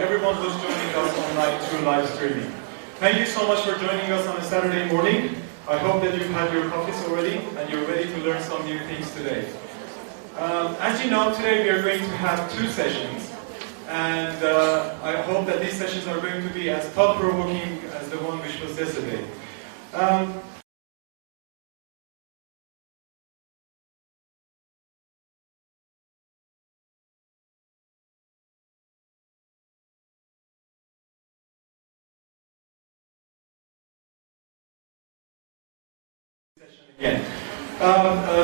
everyone who's joining us online through live streaming. Thank you so much for joining us on a Saturday morning. I hope that you've had your coffees already and you're ready to learn some new things today. As you know, today we are going to have 2 sessions, and I hope that these sessions are going to be as thought-provoking as the one which was yesterday. Again.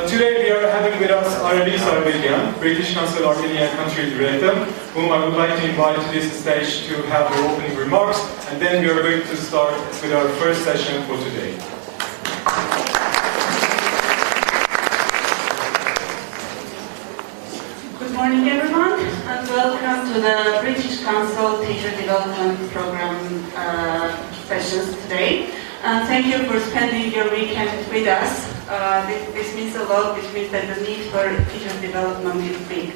Today we are having with us Areli British Council Armenia Country Director, whom I would like to invite to this stage to have her opening remarks, and then we are going to start with our first session for today. Good morning everyone, and welcome to the British Council Teacher Development Program sessions today. Thank you for spending your weekend with us. This means a lot, which means that the need for teacher development is big.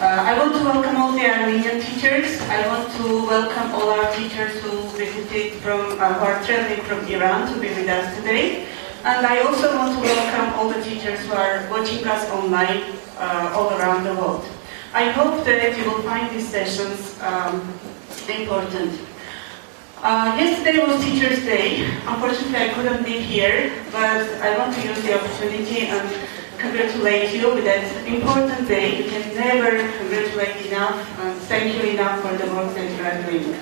I want to welcome all the Armenian teachers. I want to welcome all our teachers who visited who are traveling from Iran to be with us today. And I also want to welcome all the teachers who are watching us online all around the world. I hope that you will find these sessions important. Yesterday was Teachers' Day. Unfortunately, I couldn't be here, but I want to use the opportunity and congratulate you with that important day. You can never congratulate enough and thank you enough for the work that you are doing.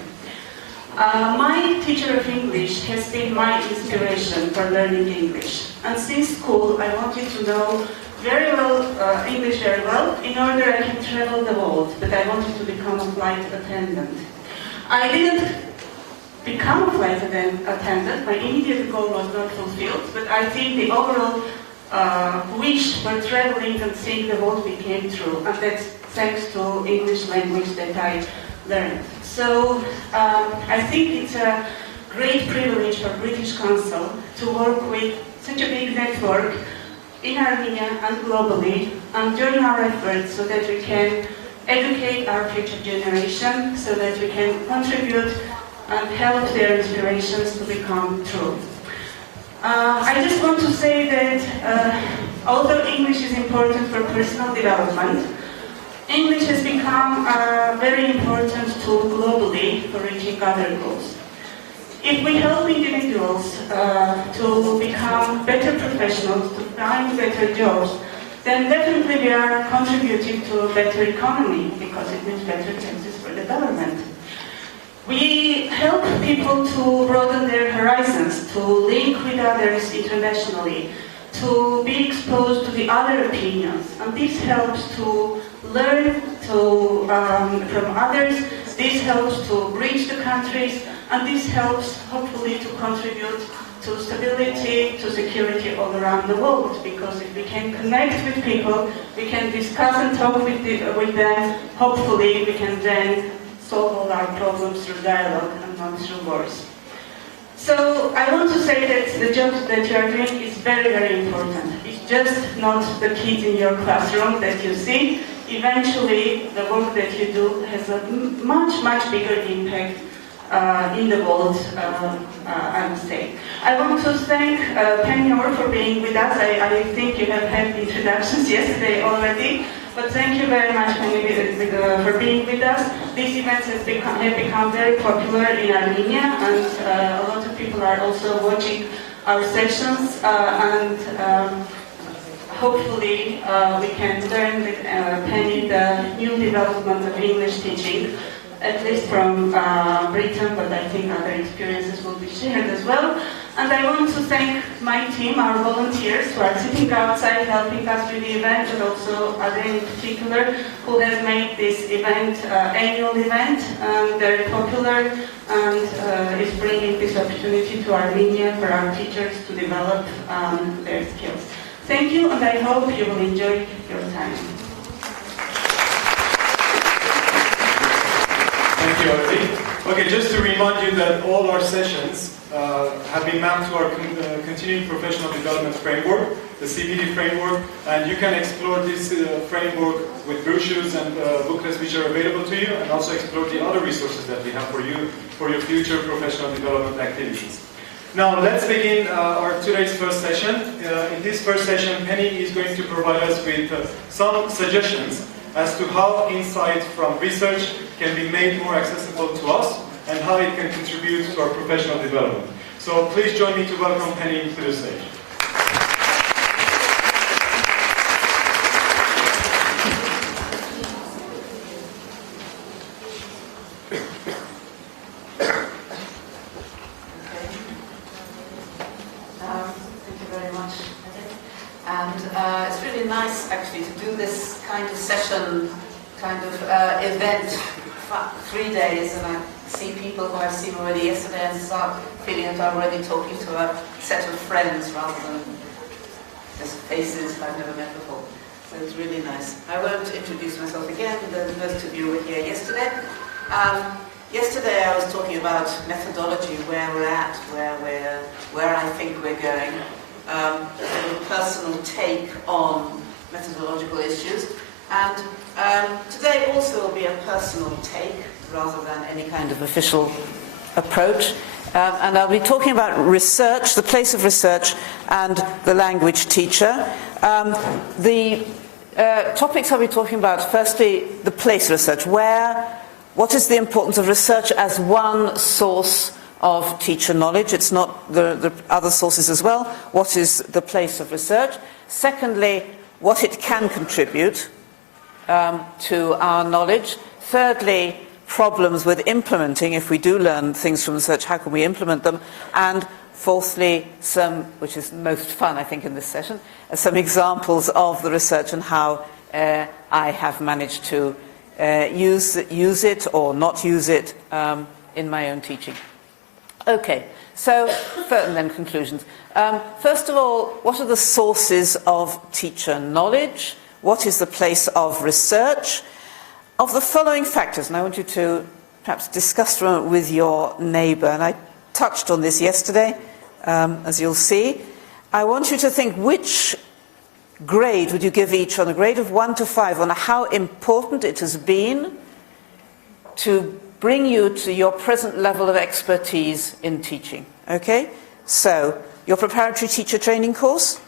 My teacher of English has been my inspiration for learning English. And since school, I wanted to know English very well in order I can travel the world, but I wanted to become a flight attendant. I didn't become a flight attendant. My immediate goal was not fulfilled, but I think the overall wish for traveling and seeing the world became true, and that's thanks to English language that I learned. So I think it's a great privilege for British Council to work with such a big network in Armenia and globally, and join our efforts so that we can educate our future generation, so that we can contribute and help their inspirations to become true. I just want to say that although English is important for personal development, English has become very important tool globally for reaching other goals. If we help individuals to become better professionals, to find better jobs, then definitely we are contributing to a better economy, because it means better chances for the government. We help people to broaden their horizons, to link with others internationally, to be exposed to the other opinions, and this helps to learn from others, this helps to reach the countries, and this helps hopefully to contribute to stability, to security all around the world, because if we can connect with people, we can discuss and talk with them, hopefully we can then solve all our problems through dialogue and not through wars. So I want to say that the job that you are doing is very, very important. It's just not the kids in your classroom that you see. Eventually, the work that you do has a much, much bigger impact in the world, I would say. I want to thank Penny Orr for being with us. I think you have had introductions yesterday already. But thank you very much, Penny, for being with us. These events have become very popular in Armenia, and a lot of people are also watching our sessions. Hopefully, we can learn with Penny the new development of English teaching, at least from Britain, but I think other experiences will be shared as well. And I want to thank my team, our volunteers, who are sitting outside helping us with the event, and also Adrian in particular, who has made this event annual event, very popular, and is bringing this opportunity to Armenia for our teachers to develop their skills. Thank you, and I hope you will enjoy your time. Thank you, Areli. Okay, just to remind you that all our sessions have been mapped to our continuing professional development framework, the CPD framework, and you can explore this framework with brochures and booklets which are available to you, and also explore the other resources that we have for you for your future professional development activities. Now let's begin our today's first session. In this first session, Penny is going to provide us with some suggestions as to how insights from research can be made more accessible to us and how it can contribute to our professional development. So please join me to welcome Penny to the stage. Thank you very much. And it's really nice actually to do this kind of session, kind of event, 3 days, and I see people who I've seen already yesterday and start feeling that I'm already talking to a set of friends rather than just faces I've never met before. So it's really nice. I won't introduce myself again, most of you were here yesterday. Yesterday I was talking about methodology, where we're at, where I think we're going, a personal take on methodological issues, and today also will be a personal take rather than any kind of official approach. And I'll be talking about research, the place of research, and the language teacher. The topics I'll be talking about, firstly, the place of research. What is the importance of research as one source of teacher knowledge? It's not the other sources as well. What is the place of research? Secondly, what it can contribute to our knowledge. Thirdly, problems with implementing. If we do learn things from research, how can we implement them? And fourthly, which is most fun, I think, in this session, some examples of the research and how I have managed to use it or not use it in my own teaching. Okay, so, and then conclusions. First of all, what are the sources of teacher knowledge? What is the place of research? Of the following factors, and I want you to perhaps discuss with your neighbour, and I touched on this yesterday, as you'll see. I want you to think which grade would you give each on a grade of 1 to 5 on how important it has been to bring you to your present level of expertise in teaching. Okay? So, your preparatory teacher training course,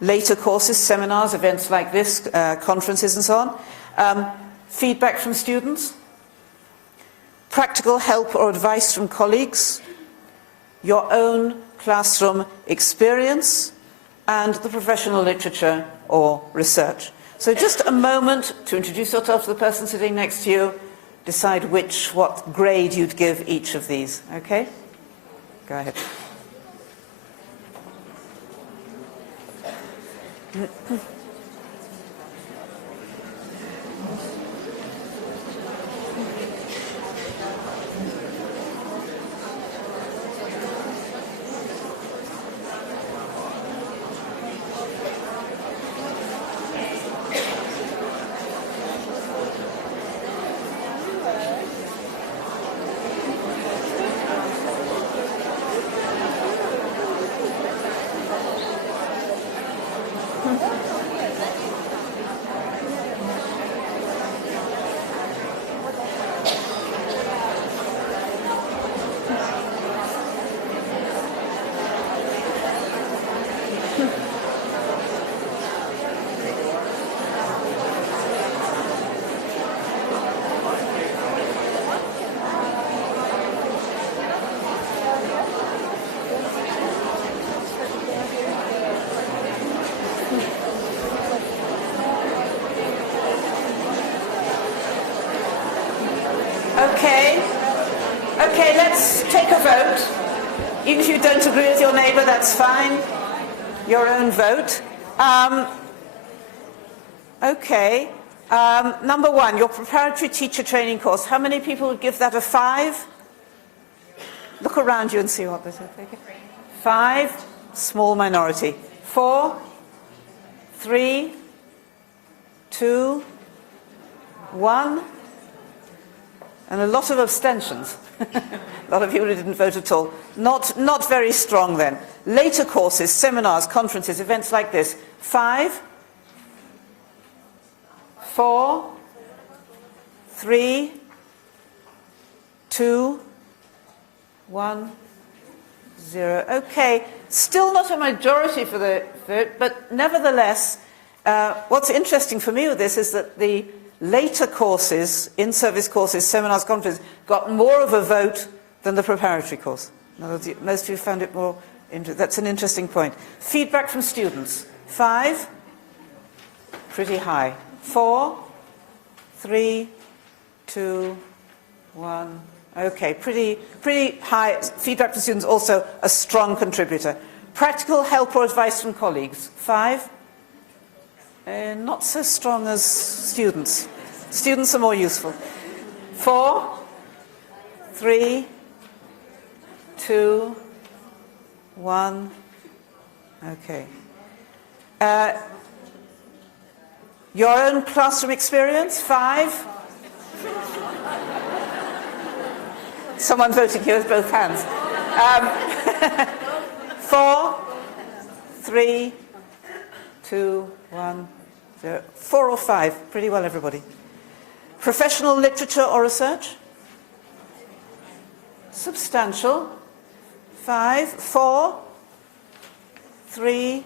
later courses, seminars, events like this, conferences and so on, feedback from students, practical help or advice from colleagues, your own classroom experience, and the professional literature or research. So just a moment to introduce yourself to the person sitting next to you, decide what grade you'd give each of these. Okay? Go ahead. Okay, let's take a vote. Even if you don't agree with your neighbour, that's fine. Your own vote. Okay. Number 1, your preparatory teacher training course. How many people would give that a 5? Look around you and see what they say. 5, small minority. 4, 3, 2, 1. And a lot of abstentions. A lot of people who didn't vote at all. Not very strong then. Later courses, seminars, conferences, events like this. 5, 4, 3, 2, 1, 0. Okay, still not a majority for the vote, but nevertheless, what's interesting for me with this is that the later courses, in-service courses, seminars, conferences, got more of a vote than the preparatory course. In other words, most of you found it more interesting. That's an interesting point. Feedback from students. 5, pretty high. 4, 3, 2, 1. Okay, pretty high. Feedback from students, also a strong contributor. Practical help or advice from colleagues. 5. Not so strong as students. Students are more useful. 4, 3, 2, 1. Okay. Your own classroom experience? 5. Someone voting here with both hands. 4, 3, 2, 1, 0. 4 or 5. Pretty well, everybody. Professional literature or research? Substantial. 5, 4, 3,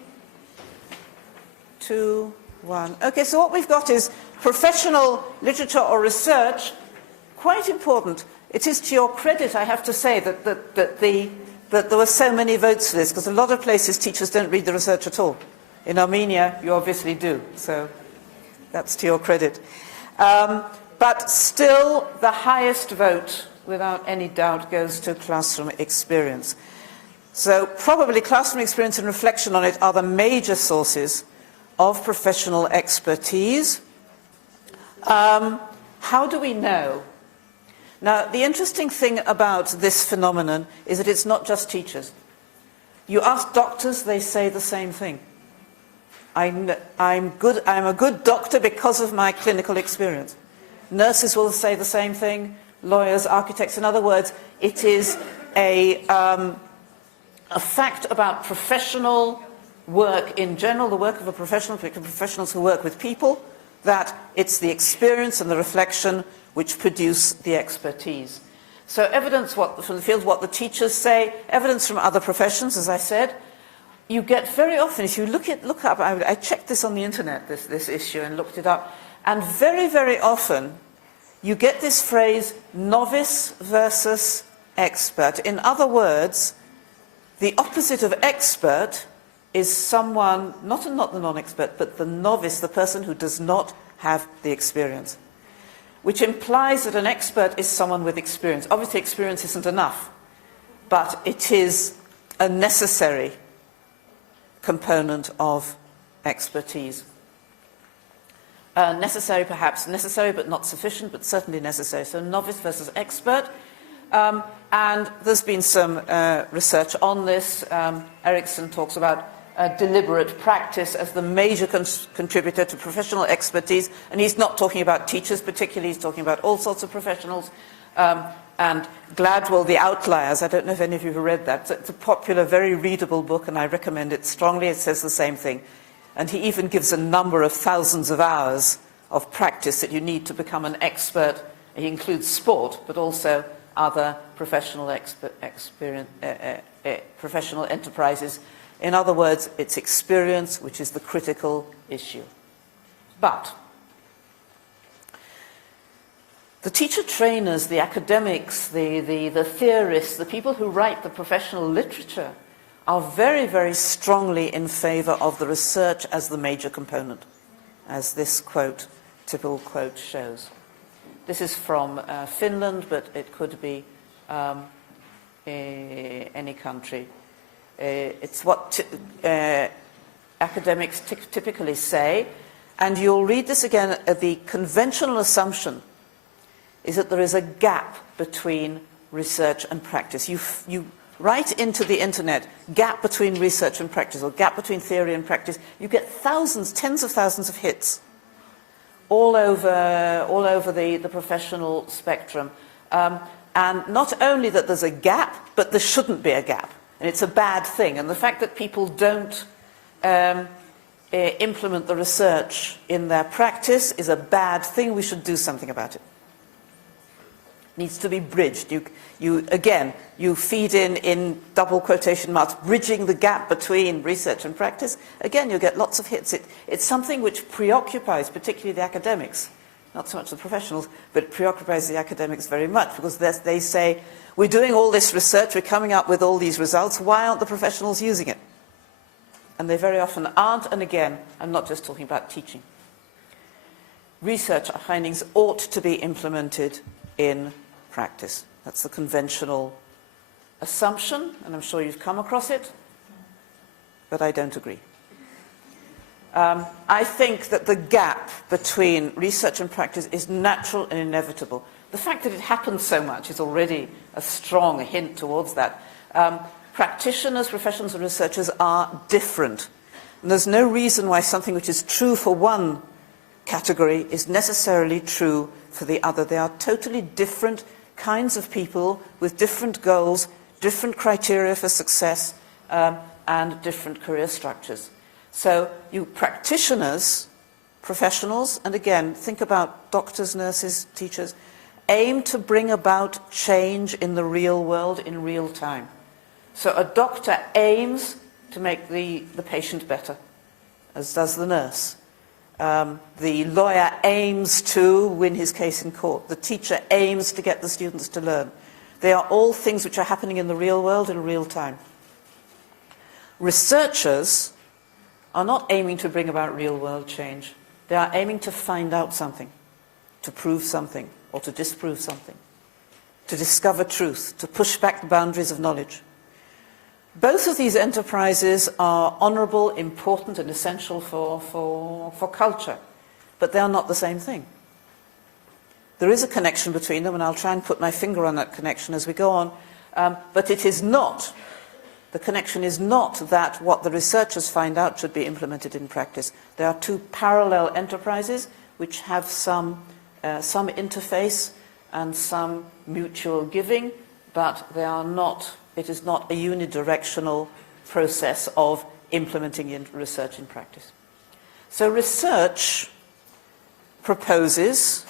2, 1. Okay, so what we've got is professional literature or research. Quite important. It is to your credit, I have to say, that there were so many votes for this, because a lot of places teachers don't read the research at all. In Armenia, you obviously do, so that's to your credit. But still, the highest vote, without any doubt, goes to classroom experience. So probably classroom experience and reflection on it are the major sources of professional expertise. How do we know? Now, the interesting thing about this phenomenon is that it's not just teachers. You ask doctors, they say the same thing. I'm a good doctor because of my clinical experience. Nurses will say the same thing, lawyers, architects. In other words, it is a fact about professional work in general, the work of a professional, professionals who work with people, that it's the experience and the reflection which produce the expertise. So evidence from the field, what the teachers say, evidence from other professions, as I said. You get very often, if you look up, I checked this on the internet, this issue, and looked it up, and very, very often you get this phrase, novice versus expert. In other words, the opposite of expert is someone, not the non-expert, but the novice, the person who does not have the experience, which implies that an expert is someone with experience. Obviously, experience isn't enough, but it is a necessary component of expertise. Necessary, perhaps necessary, but not sufficient, but certainly necessary. So novice versus expert. And there's been some research on this. Erickson talks about deliberate practice as the major contributor to professional expertise, and he's not talking about teachers particularly, he's talking about all sorts of professionals. And Gladwell, The Outliers, I don't know if any of you have read that. It's a popular, very readable book, and I recommend it strongly. It says the same thing. And he even gives a number of thousands of hours of practice that you need to become an expert. He includes sport, but also other professional professional enterprises. In other words, it's experience which is the critical issue. But the teacher trainers, the academics, the theorists, the people who write the professional literature are very, very strongly in favor of the research as the major component, as this quote, typical quote, shows. This is from Finland, but it could be any country. It's what academics typically say, and you'll read this again. The conventional assumption is that there is a gap between research and practice. You write into the internet, gap between research and practice, or gap between theory and practice, you get thousands, tens of thousands of hits. all over the professional spectrum. And not only that there's a gap, but there shouldn't be a gap. And it's a bad thing. And the fact that people don't implement the research in their practice is a bad thing. We should do something about it. It needs to be bridged. You feed in double quotation marks, bridging the gap between research and practice. Again, you get lots of hits. It's something which preoccupies particularly the academics. Not so much the professionals, but it preoccupies the academics very much, because they say, we're doing all this research, we're coming up with all these results, why aren't the professionals using it? And they very often aren't, and again, I'm not just talking about teaching. Research findings ought to be implemented in practice. That's the conventional assumption, and I'm sure you've come across it, but I don't agree. I think that the gap between research and practice is natural and inevitable. The fact that it happens so much is already a strong hint towards that. Practitioners, professionals and researchers are different. And there's no reason why something which is true for one category is necessarily true for the other. They are totally different kinds of people with different goals, different criteria for success, and different career structures. So you practitioners, professionals, and again, think about doctors, nurses, teachers, aim to bring about change in the real world in real time. So a doctor aims to make the patient better, as does the nurse. The lawyer aims to win his case in court. The teacher aims to get the students to learn. They are all things which are happening in the real world in real time. Researchers are not aiming to bring about real-world change. They are aiming to find out something, to prove something, or to disprove something, to discover truth, to push back the boundaries of knowledge. Both of these enterprises are honourable, important, and essential for culture, but they are not the same thing. There is a connection between them, and I'll try and put my finger on that connection as we go on, but it is not. The connection is not that what the researchers find out should be implemented in practice. There are two parallel enterprises which have some interface and some mutual giving, but they are not, it is not a unidirectional process of implementing research in practice. So research proposes,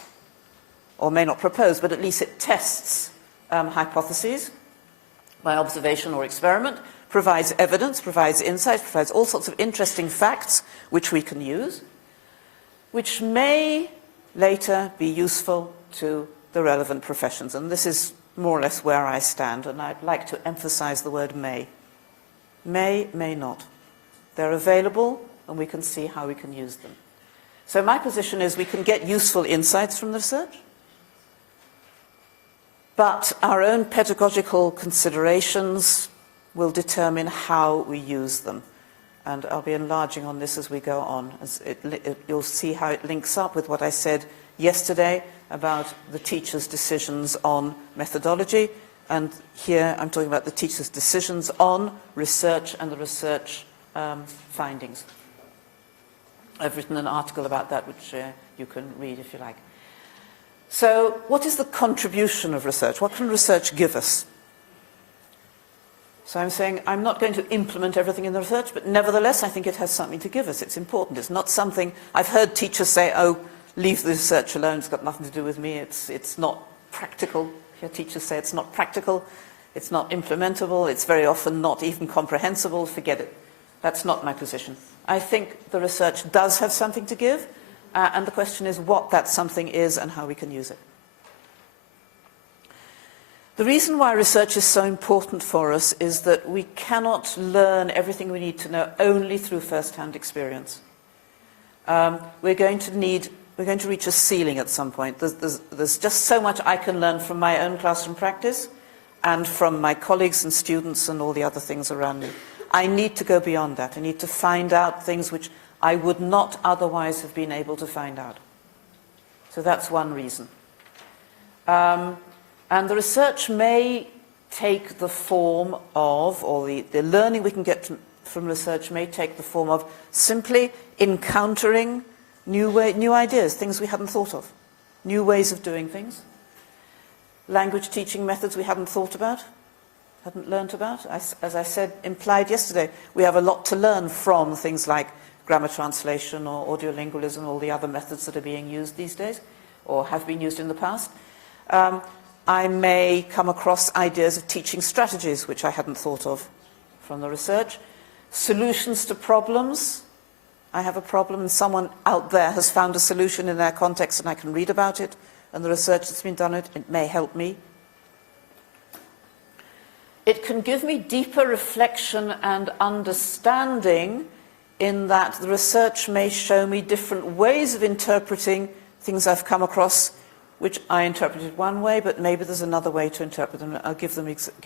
or may not propose, but at least it tests hypotheses by observation or experiment, provides evidence, provides insights, provides all sorts of interesting facts which we can use, which may later be useful to the relevant professions. And this is more or less where I stand, and I'd like to emphasize the word may. May not. They're available, and we can see how we can use them. So my position is we can get useful insights from the research, but our own pedagogical considerations will determine how we use them. And I'll be enlarging on this as we go on. You'll see how it links up with what I said yesterday about the teacher's decisions on methodology. And here I'm talking about the teacher's decisions on research and the research findings. I've written an article about that, which you can read if you like. So what is the contribution of research? What can research give us? So I'm saying I'm not going to implement everything in the research, but nevertheless I think it has something to give us. It's important. It's not something, I've heard teachers say, oh, leave the research alone, it's got nothing to do with me, it's not practical. Hear teachers say it's not practical, it's not implementable, it's very often not even comprehensible, forget it. That's not my position. I think the research does have something to give, and the question is what that something is and how we can use it. The reason why research is so important for us is that we cannot learn everything we need to know only through first-hand experience. We're going to reach a ceiling at some point. There's just so much I can learn from my own classroom practice and from my colleagues and students and all the other things around me. I need to go beyond that. I need to find out things which I would not otherwise have been able to find out. So that's one reason. And the research may take the form of, or the learning we can get from research may take the form of simply encountering new ideas, things we hadn't thought of, new ways of doing things, language teaching methods we hadn't thought about, hadn't learnt about. As I said, implied yesterday, we have a lot to learn from things like grammar translation or audiolingualism, all the other methods that are being used these days, or have been used in the past. I may come across ideas of teaching strategies, which I hadn't thought of from the research. Solutions to problems. I have a problem and someone out there has found a solution in their context and I can read about it, and the research that's been done, it may help me. It can give me deeper reflection and understanding in that the research may show me different ways of interpreting things I've come across, which I interpreted one way, but maybe there's another way to interpret them. I'll give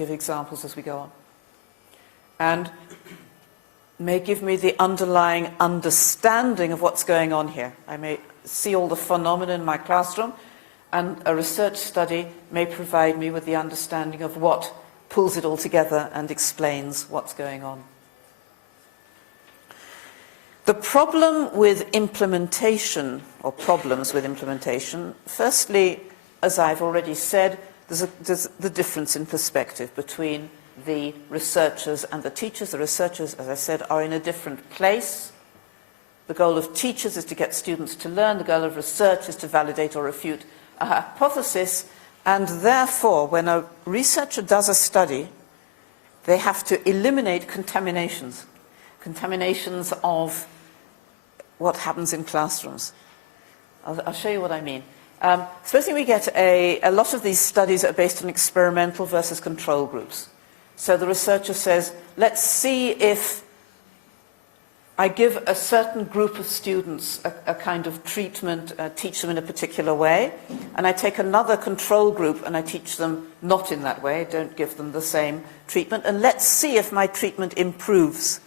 examples as we go on. And may give me the underlying understanding of what's going on here. I may see all the phenomena in my classroom, and a research study may provide me with the understanding of what pulls it all together and explains what's going on. The problem with implementation, or problems with implementation, firstly, as I've already said, there's the difference in perspective between the researchers and the teachers. The researchers, as I said, are in a different place. The goal of teachers is to get students to learn. The goal of research is to validate or refute a hypothesis. And therefore, when a researcher does a study, they have to eliminate contaminations. Contaminations of what happens in classrooms. I'll show you what I mean. Supposing we get a lot of these studies are based on experimental versus control groups. So the researcher says, let's see if I give a certain group of students a kind of treatment, teach them in a particular way, and I take another control group and I teach them not in that way, don't give them the same treatment, and let's see if my treatment improves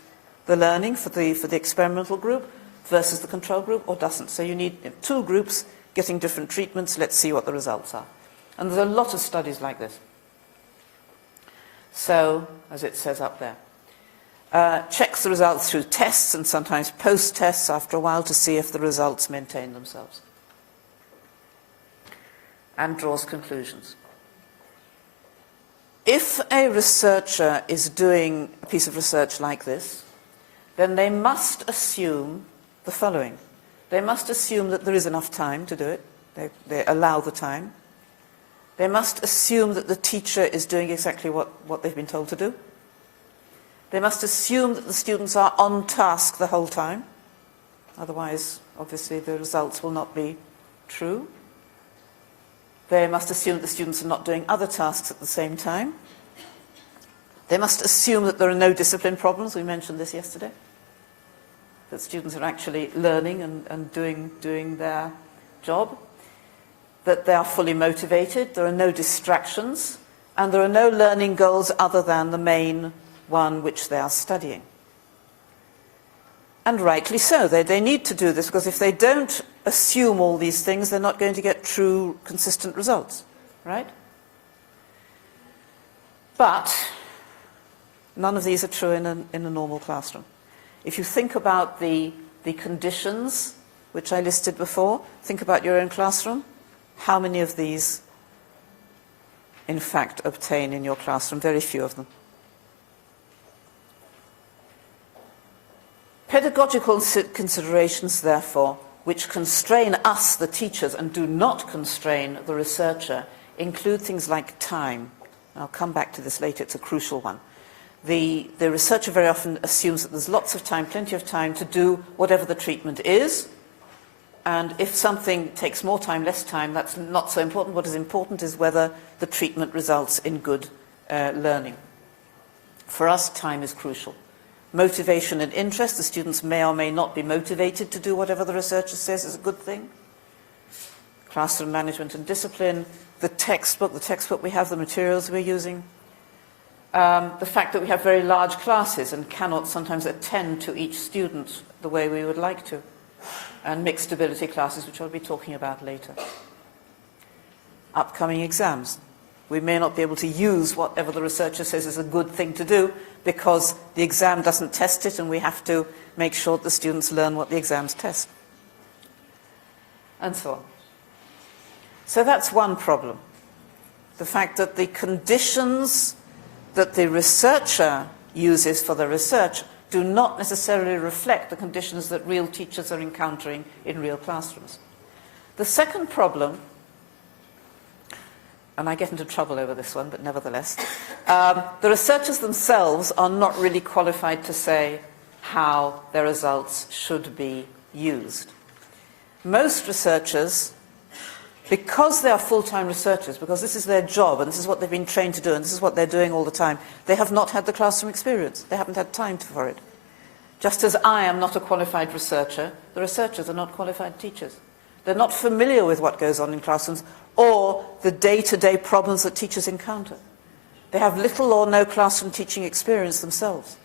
the learning for the experimental group versus the control group, or doesn't. So you need two groups getting different treatments, let's see what the results are. And there's a lot of studies like this. So, as it says up there, checks the results through tests and sometimes post-tests after a while to see if the results maintain themselves. And draws conclusions. If a researcher is doing a piece of research like this, then they must assume the following. They must assume that there is enough time to do it. They allow the time. They must assume that the teacher is doing exactly what they've been told to do. They must assume that the students are on task the whole time. Otherwise, obviously, the results will not be true. They must assume that the students are not doing other tasks at the same time. They must assume that there are no discipline problems. We mentioned this yesterday. That students are actually learning and doing their job. That they are fully motivated, there are no distractions, and there are no learning goals other than the main one which they are studying. And rightly so, they need to do this, because if they don't assume all these things, they're not going to get true, consistent results, right? But none of these are true in a normal classroom. If you think about the conditions which I listed before, think about your own classroom. How many of these, in fact, obtain in your classroom? Very few of them. Pedagogical considerations, therefore, which constrain us, the teachers, and do not constrain the researcher, include things like time. I'll come back to this later, it's a crucial one. The researcher very often assumes that there's lots of time, plenty of time, to do whatever the treatment is. And if something takes more time, less time, that's not so important. What is important is whether the treatment results in good learning. For us, time is crucial. Motivation and interest. The students may or may not be motivated to do whatever the researcher says is a good thing. Classroom management and discipline. The textbook we have, the materials we're using. The fact that we have very large classes and cannot sometimes attend to each student the way we would like to. And mixed ability classes, which I'll be talking about later. Upcoming exams. We may not be able to use whatever the researcher says is a good thing to do because the exam doesn't test it, and we have to make sure that the students learn what the exams test. and so on. So that's one problem. The fact that the conditions that the researcher uses for the research do not necessarily reflect the conditions that real teachers are encountering in real classrooms. The second problem, and I get into trouble over this one, but nevertheless, the researchers themselves are not really qualified to say how their results should be used. Most researchers, because they are full-time researchers, because this is their job and this is what they've been trained to do and this is what they're doing all the time, they have not had the classroom experience. They haven't had time for it. Just as I am not a qualified researcher, the researchers are not qualified teachers. They're not familiar with what goes on in classrooms or the day-to-day problems that teachers encounter. They have little or no classroom teaching experience themselves.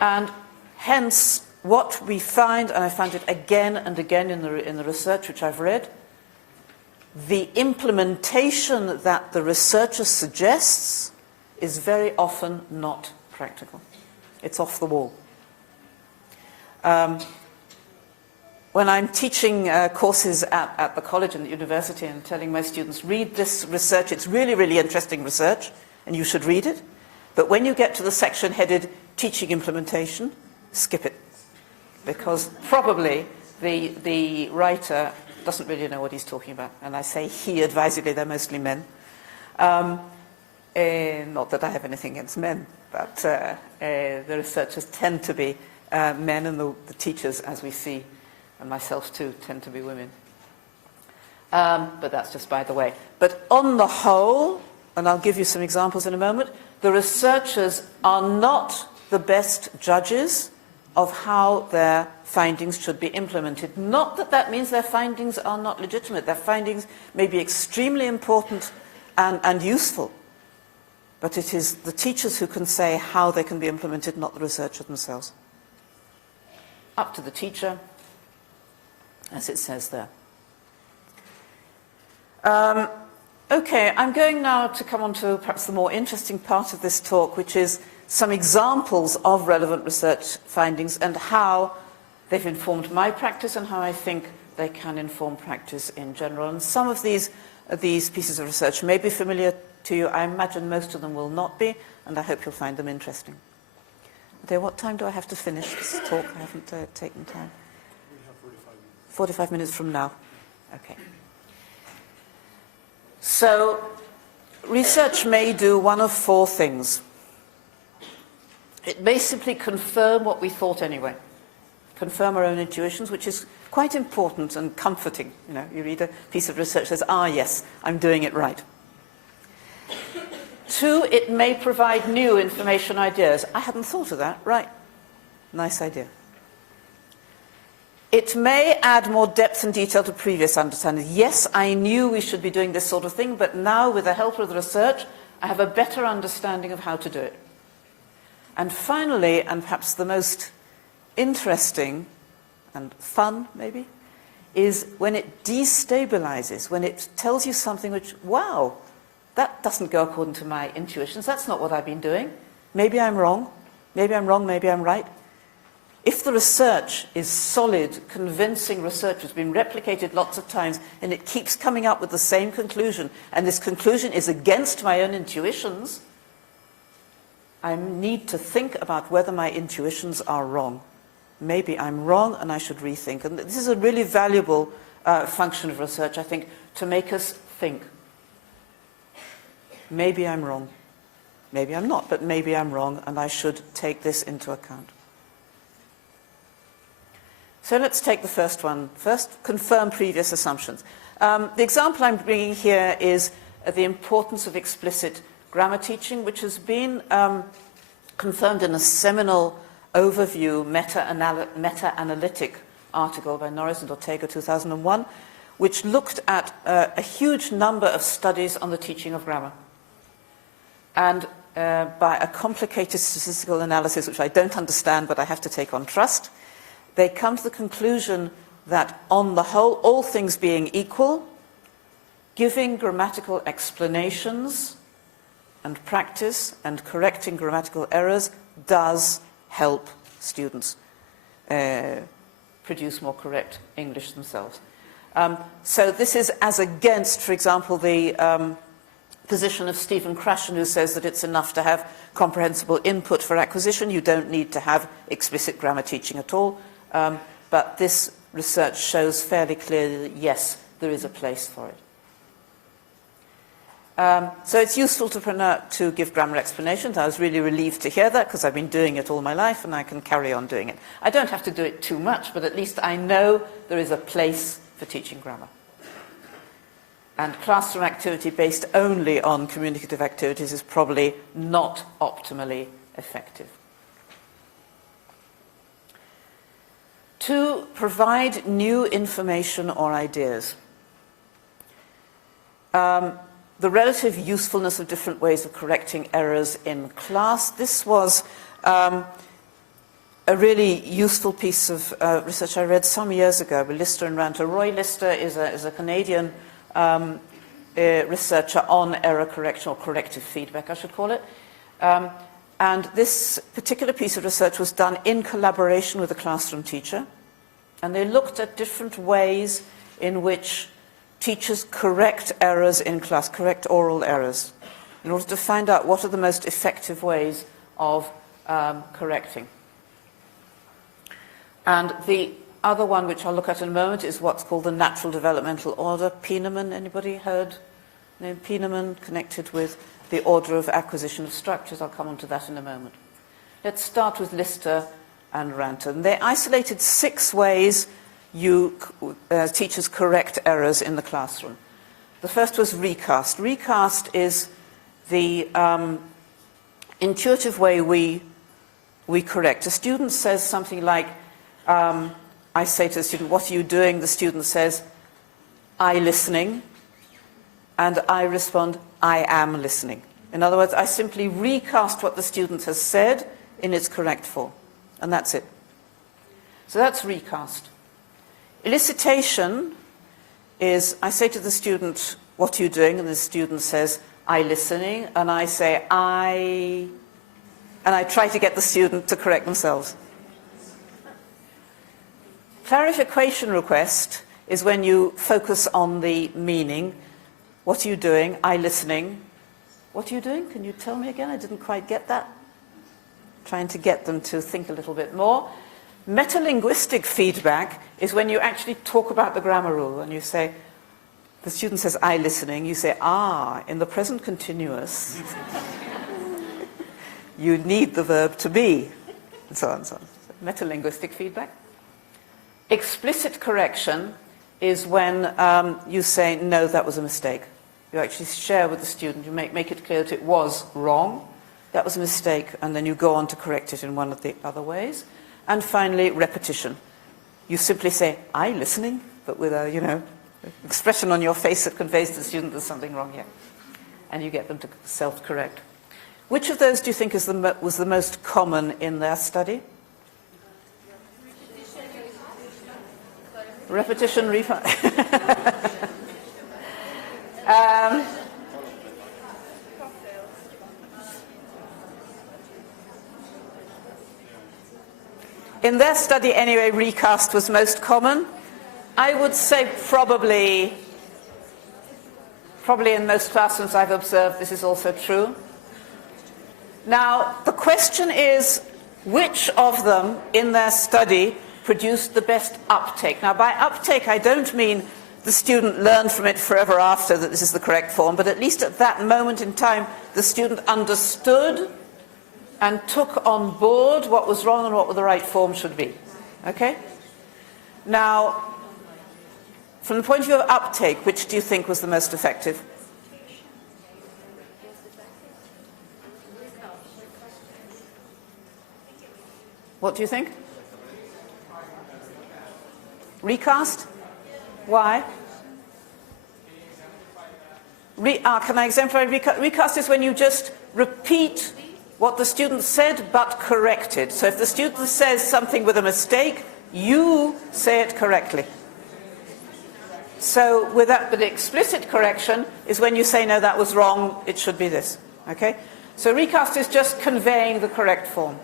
And hence, what we find, and I find it again and again in the research which I've read, the implementation that the researcher suggests is very often not practical. It's off the wall. When I'm teaching courses at the college and the university and telling my students, read this research, it's really, really interesting research, and you should read it. But when you get to the section headed Teaching Implementation, skip it. Because probably the writer doesn't really know what he's talking about. And I say he advisedly, they're mostly men. Not that I have anything against men, but the researchers tend to be men, and the teachers, as we see, and myself too, tend to be women. But that's just by the way. But on the whole, and I'll give you some examples in a moment, the researchers are not the best judges of how their findings should be implemented. Not that that means their findings are not legitimate. Their findings may be extremely important and useful. But it is the teachers who can say how they can be implemented, not the researcher themselves. Up to the teacher, as it says there. Okay, I'm going now to come on to perhaps the more interesting part of this talk, which is some examples of relevant research findings and how they've informed my practice and how I think they can inform practice in general. And some of these pieces of research may be familiar to you. I imagine most of them will not be, and I hope you'll find them interesting. Okay, what time do I have to finish this talk? I haven't taken time. We have 45 minutes. 45 minutes from now. Okay. So, research may do one of four things. It may simply confirm what we thought anyway. Confirm our own intuitions, which is quite important and comforting. You know, you read a piece of research that says, ah, yes, I'm doing it right. Two, it may provide new information ideas. I hadn't thought of that. Right. Nice idea. It may add more depth and detail to previous understanding. Yes, I knew we should be doing this sort of thing, but now, with the help of the research, I have a better understanding of how to do it. And finally, and perhaps the most interesting and fun, maybe, is when it destabilizes, when it tells you something which, wow, that doesn't go according to my intuitions. That's not what I've been doing. Maybe I'm wrong. Maybe I'm wrong. Maybe I'm right. If the research is solid, convincing research has been replicated lots of times, and it keeps coming up with the same conclusion, and this conclusion is against my own intuitions, I need to think about whether my intuitions are wrong. Maybe I'm wrong and I should rethink. And this is a really valuable function of research, I think, to make us think. Maybe I'm wrong. Maybe I'm not, but maybe I'm wrong, and I should take this into account. So let's take the first one. First, confirm previous assumptions. The example I'm bringing here is the importance of explicit grammar teaching, which has been confirmed in a seminal overview meta-analytic article by Norris and Ortega 2001, which looked at a huge number of studies on the teaching of grammar. And by a complicated statistical analysis, which I don't understand, but I have to take on trust, they come to the conclusion that, on the whole, all things being equal, giving grammatical explanations and practice and correcting grammatical errors does help students produce more correct English themselves. So this is as against, for example, the position of Stephen Krashen, who says that it's enough to have comprehensible input for acquisition. You don't need to have explicit grammar teaching at all. But this research shows fairly clearly that, yes, there is a place for it. So it's useful to give grammar explanations. I was really relieved to hear that because I've been doing it all my life and I can carry on doing it. I don't have to do it too much, but at least I know there is a place for teaching grammar. And classroom activity based only on communicative activities is probably not optimally effective. To provide new information or ideas. The relative usefulness of different ways of correcting errors in class. This was a really useful piece of research I read some years ago with Lister and Ranter. Roy Lister is a Canadian researcher on error correction, or corrective feedback, I should call it. And this particular piece of research was done in collaboration with a classroom teacher. And they looked at different ways in which teachers correct errors in class, correct oral errors, in order to find out what are the most effective ways of correcting. And the other one, which I'll look at in a moment, is what's called the natural developmental order. Pieneman, anybody heard the name Pieneman, connected with the order of acquisition of structures? I'll come on to that in a moment. Let's start with Lister and Ranter. And they isolated 6 ways teachers correct errors in the classroom. The first was recast. Recast is the intuitive way we correct. A student says something like, I say to the student, what are you doing? The student says, I listening. And I respond, I am listening. In other words, I simply recast what the student has said in its correct form. And that's it. So that's recast. Elicitation is, I say to the student, what are you doing? And the student says, I listening. And I say, and I try to get the student to correct themselves. Clarification request is when you focus on the meaning. What are you doing? I listening. What are you doing? Can you tell me again? I didn't quite get that. Trying to get them to think a little bit more. Metalinguistic feedback is when you actually talk about the grammar rule and you say, the student says, I listening, you say, in the present continuous, you need the verb to be, and so on and so on. So, metalinguistic feedback. Explicit correction is when you say, no, that was a mistake. You actually share with the student, you make it clear that it was wrong, that was a mistake, and then you go on to correct it in one of the other ways. And finally, repetition. You simply say, I listening, but with a, expression on your face that conveys to the student there's something wrong here. And you get them to self-correct. Which of those do you think was the most common in their study? Repetition, in their study, anyway, recast was most common. I would say probably in most classrooms I've observed this is also true. Now, the question is, which of them in their study produced the best uptake? Now, by uptake, I don't mean the student learned from it forever after that this is the correct form, but at least at that moment in time, the student understood and took on board what was wrong and what the right form should be. Okay? Now, from the point of view of uptake, which do you think was the most effective? What do you think? Recast? Why? Can I exemplify recast? Recast is when you just repeat what the student said but corrected. So if the student says something with a mistake, you say it correctly. So with that, but the explicit correction is when you say, no, that was wrong, it should be this. Okay? So recast is just conveying the correct form.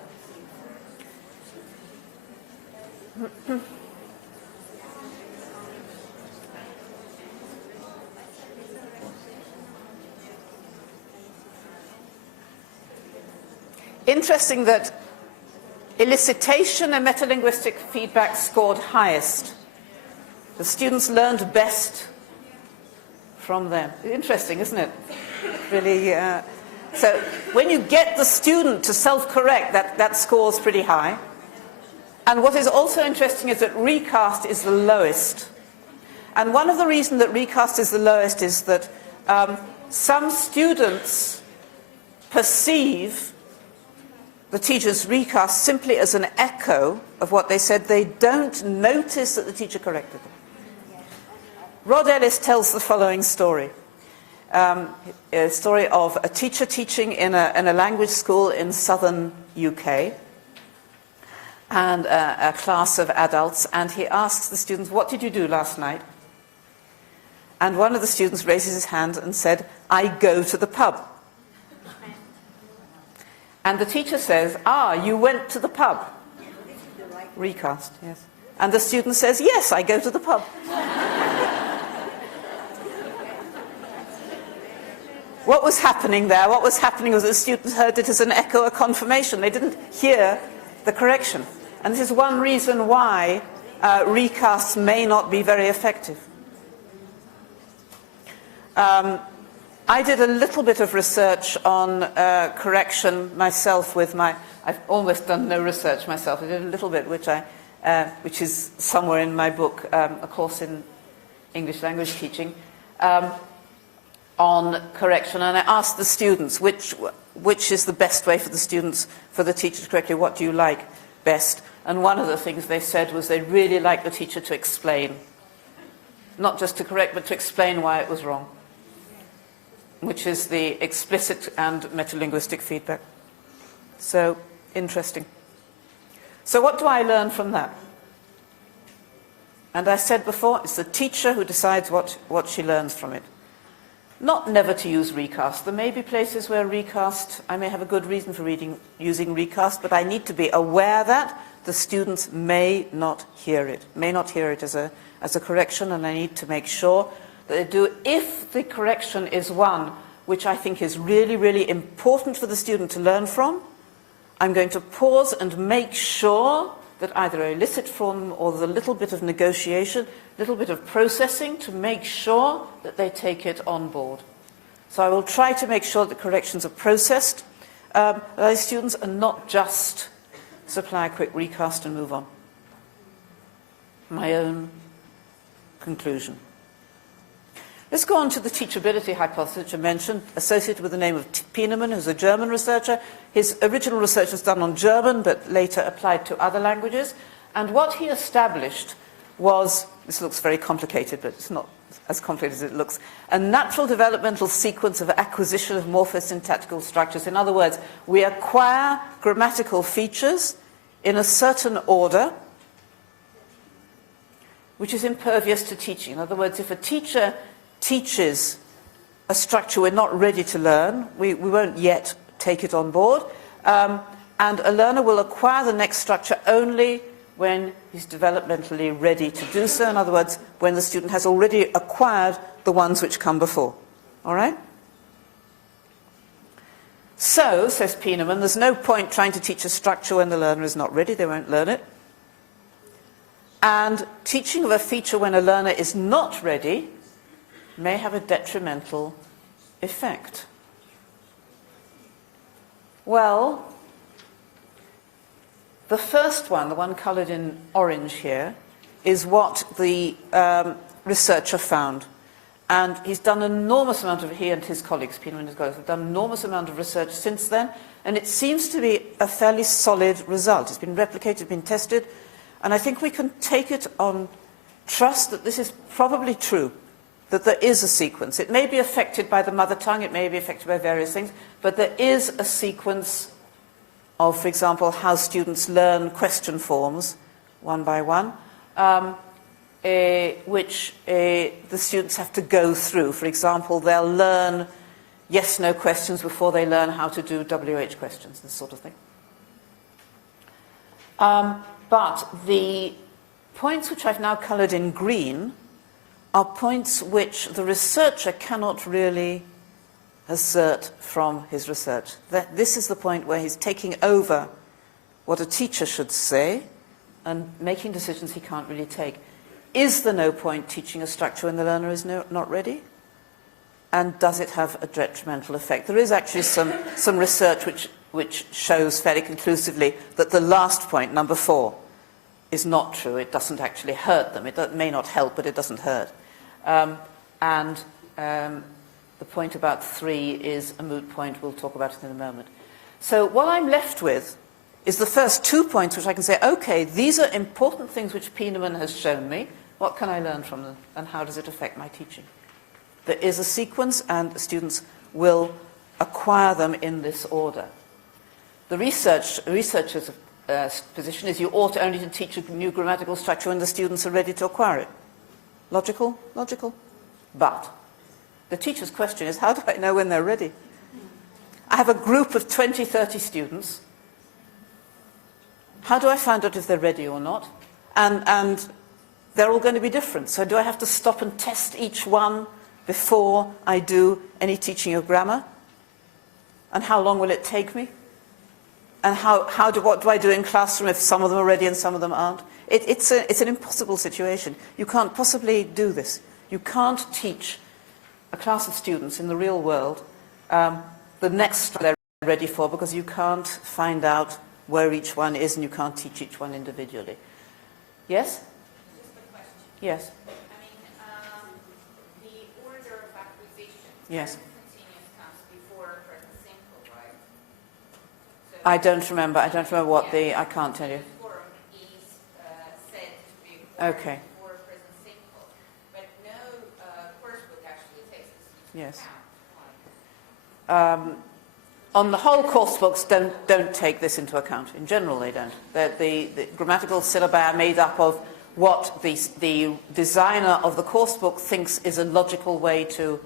interesting that elicitation and metalinguistic feedback scored highest. The students learned best from them. Interesting, isn't it? Really. So when you get the student to self-correct, that scores pretty high. And what is also interesting is that recast is the lowest. And one of the reasons that recast is the lowest is that some students perceive the teacher's recast simply as an echo of what they said. They don't notice that the teacher corrected them. Rod Ellis tells the following story. A story of a teacher teaching in a language school in southern UK, and a class of adults, and he asks the students, "What did you do last night?" And one of the students raises his hand and said, "I go to the pub." And the teacher says, "Ah, you went to the pub." Recast, yes. And the student says, "Yes, I go to the pub." What was happening there? What was happening was that the students heard it as an echo, a confirmation. They didn't hear the correction. And this is one reason why recasts may not be very effective. I did a little bit of research on correction myself with I've almost done no research myself. I did a little bit, which is somewhere in my book, a course in English language teaching, on correction. And I asked the students, which is the best way for the students, for the teacher to correct you? What do you like best? And one of the things they said was they really like the teacher to explain. Not just to correct, but to explain why it was wrong, which is the explicit and metalinguistic feedback. So, interesting. So what do I learn from that? And I said before, it's the teacher who decides what she learns from it. Not never to use recast. There may be places where recast, I may have a good reason for using recast, but I need to be aware that the students may not hear it as a correction, and I need to make sure that they do. If the correction is one which I think is really, really important for the student to learn from, I'm going to pause and make sure that either I elicit from or the little bit of negotiation, little bit of processing to make sure that they take it on board. So I will try to make sure that corrections are processed by students and not just supply a quick recast and move on. My own conclusion. Let's go on to the teachability hypothesis, which I mentioned, associated with the name of Pieneman, who's a German researcher. His original research was done on German, but later applied to other languages. And what he established was, this looks very complicated, but it's not as complicated as it looks, a natural developmental sequence of acquisition of morphosyntactical structures. In other words, we acquire grammatical features in a certain order, which is impervious to teaching. In other words, if a teacher teaches a structure we're not ready to learn, we won't yet take it on board, and a learner will acquire the next structure only when he's developmentally ready to do so. In other words, when the student has already acquired the ones which come before. All right? So, says Pieneman, there's no point trying to teach a structure when the learner is not ready. They won't learn it. And teaching of a feature when a learner is not ready may have a detrimental effect. Well, the first one, the one coloured in orange here, is what the researcher found. And he's done an enormous amount of, he and his colleagues, Pieneman and his colleagues, have done an enormous amount of research since then, and it seems to be a fairly solid result. It's been replicated, been tested, and I think we can take it on trust that this is probably true, that there is a sequence. It may be affected by the mother tongue, it may be affected by various things, but there is a sequence of, for example, how students learn question forms one by one, which the students have to go through. For example, they'll learn yes-no questions before they learn how to do WH questions, this sort of thing. But the points which I've now coloured in green are points which the researcher cannot really assert from his research. This is the point where he's taking over what a teacher should say and making decisions he can't really take. Is there no point teaching a structure when the learner is not ready? And does it have a detrimental effect? There is actually some research which shows fairly conclusively that the last point, number 4, is not true. It doesn't actually hurt them. It may not help, but it doesn't hurt. The point about 3 is a moot point. We'll talk about it in a moment. So what I'm left with is the first 2 points, which I can say, okay, these are important things which Pieneman has shown me. What can I learn from them, and how does it affect my teaching? There is a sequence, and students will acquire them in this order. The researcher's position is you ought only to teach a new grammatical structure when the students are ready to acquire it. Logical? Logical. But the teacher's question is, how do I know when they're ready? I have a group of 20, 30 students. How do I find out if they're ready or not? And they're all going to be different. So do I have to stop and test each one before I do any teaching of grammar? And how long will it take me? And what do I do in classroom if some of them are ready and some of them aren't? It's an impossible situation. You can't possibly do this. You can't teach a class of students in the real world the next they're ready for, because you can't find out where each one is and you can't teach each one individually. Yes? Just a question. Yes. I mean, the order of acquisition. Yes. Continuous comes before present simple, right? So I don't remember. I don't remember what I can't tell you. the form is said to be required Okay. before present simple, but no course book actually takes this into Yes. account. On the whole, course books don't take this into account. In general, they don't. The grammatical syllabi are made up of what the designer of the course book thinks is a logical way to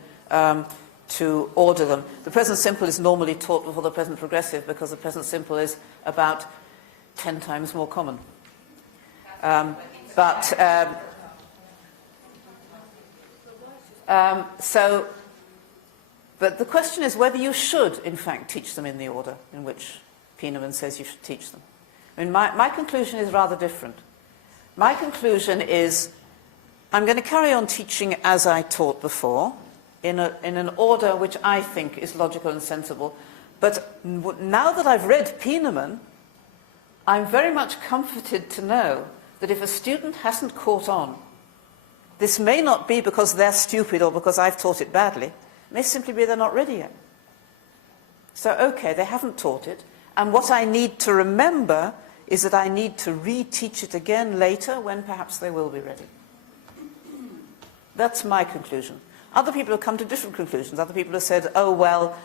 order them. The present simple is normally taught before the present progressive because the present simple is about 10 times more common. But the question is whether you should, in fact, teach them in the order in which Pieneman says you should teach them. I mean, my conclusion is rather different. My conclusion is I'm going to carry on teaching as I taught before, in an order which I think is logical and sensible. But now that I've read Pieneman, I'm very much comforted to know that if a student hasn't caught on, this may not be because they're stupid or because I've taught it badly. It may simply be they're not ready yet. So, okay, they haven't taught it. And what I need to remember is that I need to reteach it again later when perhaps they will be ready. That's my conclusion. Other people have come to different conclusions. Other people have said, oh, well,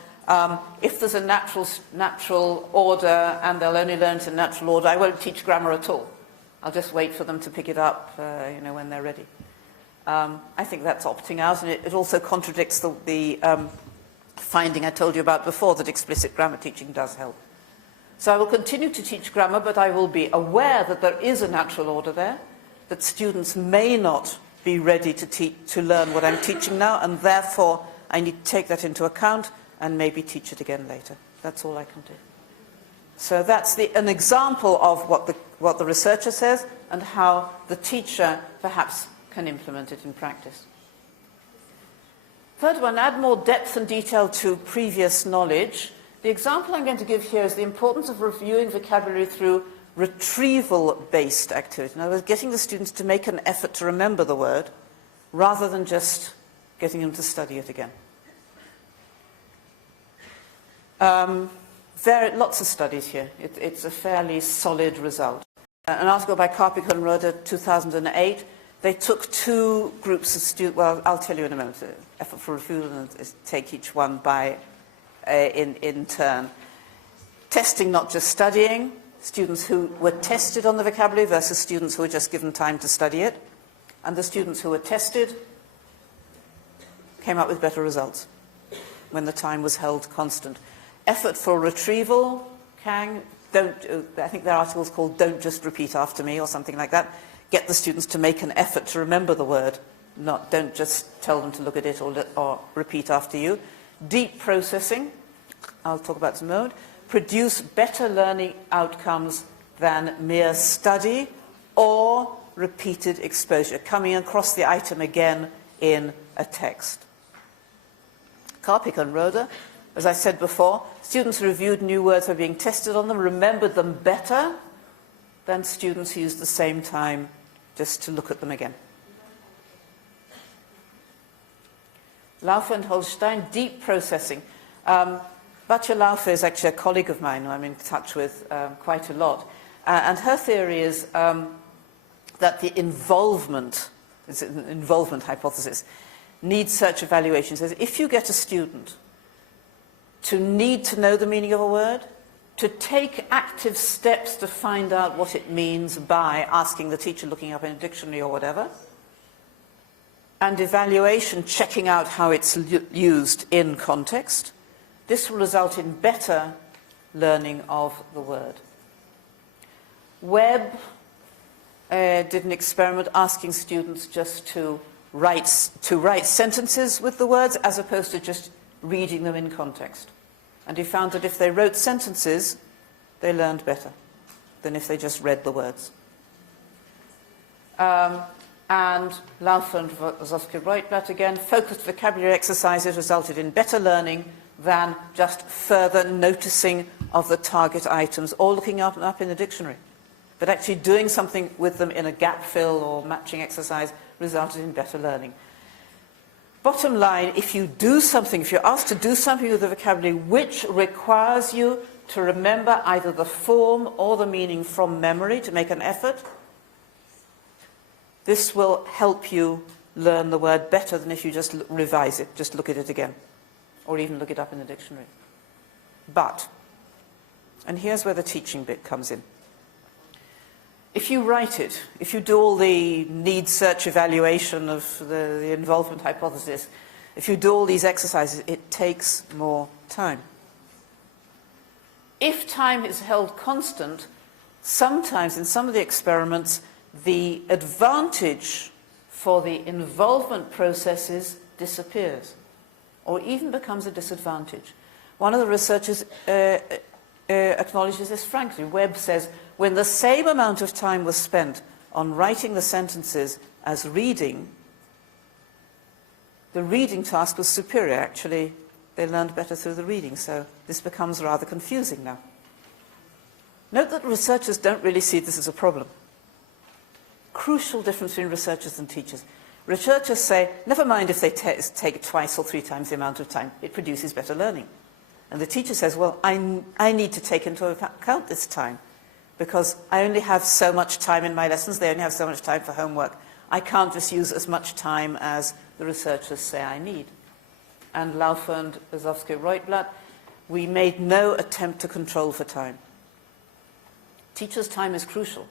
if there's a natural order and they'll only learn it in natural order, I won't teach grammar at all. I'll just wait for them to pick it up when they're ready. I think that's opting out, and it also contradicts the finding I told you about before, that explicit grammar teaching does help. So I will continue to teach grammar, but I will be aware that there is a natural order there, that students may not be ready to learn what I'm teaching now, and therefore I need to take that into account and maybe teach it again later. That's all I can do. So that's an example of what the researcher says and how the teacher perhaps can implement it in practice. Third one, add more depth and detail to previous knowledge. The example I'm going to give here is the importance of reviewing vocabulary through retrieval-based activity. In other words, getting the students to make an effort to remember the word rather than just getting them to study it again. Lots of studies here. It's a fairly solid result. An article by Karpik and Roda, 2008. They took 2 groups of students. Well, I'll tell you in a moment. Effort for retrieval and take each one in turn. Testing, not just studying. Students who were tested on the vocabulary versus students who were just given time to study it. And the students who were tested came up with better results when the time was held constant. Effort for retrieval, Kang, I think their article's called Don't Just Repeat After Me or something like that. Get the students to make an effort to remember the word. Don't just tell them to look at it or repeat after you. deep processing, I'll talk about in a moment, produce better learning outcomes than mere study or repeated exposure, coming across the item again in a text. Karpik and Roda, as I said before, students who reviewed new words by being tested on them remembered them better than students who used the same time just to look at them again. Laufer and Holstein, deep processing. Batya Laufer is actually a colleague of mine who I'm in touch with quite a lot. And her theory is that the involvement, it's an involvement hypothesis, needs search evaluation. Says if you get a student to need to know the meaning of a word, to take active steps to find out what it means by asking the teacher, looking up in a dictionary or whatever, and evaluation, checking out how it's used in context, this will result in better learning of the word. Webb did an experiment asking students just to write sentences with the words as opposed to just reading them in context. And he found that if they wrote sentences, they learned better than if they just read the words. And Laufer and Wozowski-Reutblatt again, focused vocabulary exercises resulted in better learning than just further noticing of the target items or looking up in the dictionary. But actually doing something with them in a gap fill or matching exercise resulted in better learning. Bottom line, if you do something, if you're asked to do something with the vocabulary which requires you to remember either the form or the meaning from memory to make an effort, this will help you learn the word better than if you just revise it, just look at it again, or even look it up in the dictionary. But, and here's where the teaching bit comes in. If you write it, if you do all the need search evaluation of the involvement hypothesis, if you do all these exercises, it takes more time. If time is held constant, sometimes in some of the experiments, the advantage for the involvement processes disappears or even becomes a disadvantage. One of the researchers acknowledges this frankly. Webb says, when the same amount of time was spent on writing the sentences as reading, the reading task was superior. Actually, they learned better through the reading, so this becomes rather confusing now. Note that researchers don't really see this as a problem. Crucial difference between researchers and teachers. Researchers say, never mind if they take twice or 3 times the amount of time, it produces better learning. And the teacher says, well, I need to take into account this time because I only have so much time in my lessons, they only have so much time for homework. I can't just use as much time as the researchers say I need. And Laufer and Wozowski-Reutblatt, we made no attempt to control for time. Teachers' time is crucial.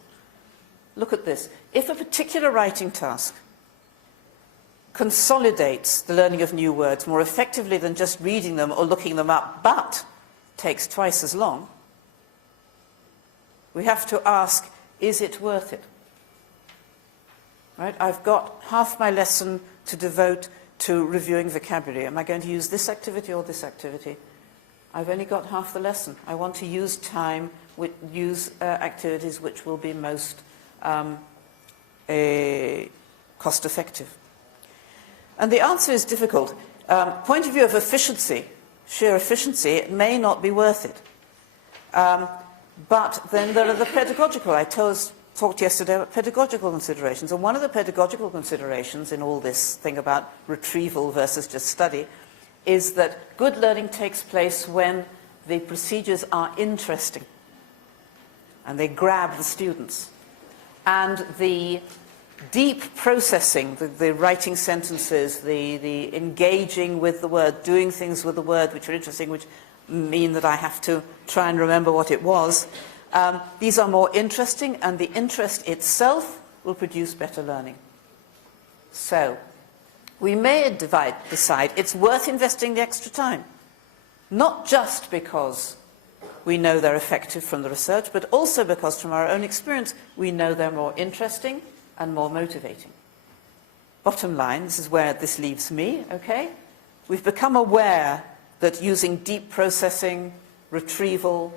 Look at this. If a particular writing task consolidates the learning of new words more effectively than just reading them or looking them up, but takes twice as long, we have to ask, is it worth it? Right? I've got half my lesson to devote to reviewing vocabulary. Am I going to use this activity or this activity? I've only got half the lesson. I want to use time, use activities which will be most cost-effective. And the answer is difficult. Point of view of efficiency, sheer efficiency, it may not be worth it. But then there are the pedagogical. I talked yesterday about pedagogical considerations. And one of the pedagogical considerations in all this thing about retrieval versus just study is that good learning takes place when the procedures are interesting and they grab the students. And the deep processing, the writing sentences, the engaging with the word, doing things with the word which are interesting, which mean that I have to try and remember what it was, these are more interesting, and the interest itself will produce better learning. So, we may decide it's worth investing the extra time, not just because we know they're effective from the research, but also because from our own experience we know they're more interesting and more motivating. Bottom line, this is where this leaves me, okay? We've become aware that using deep processing, retrieval,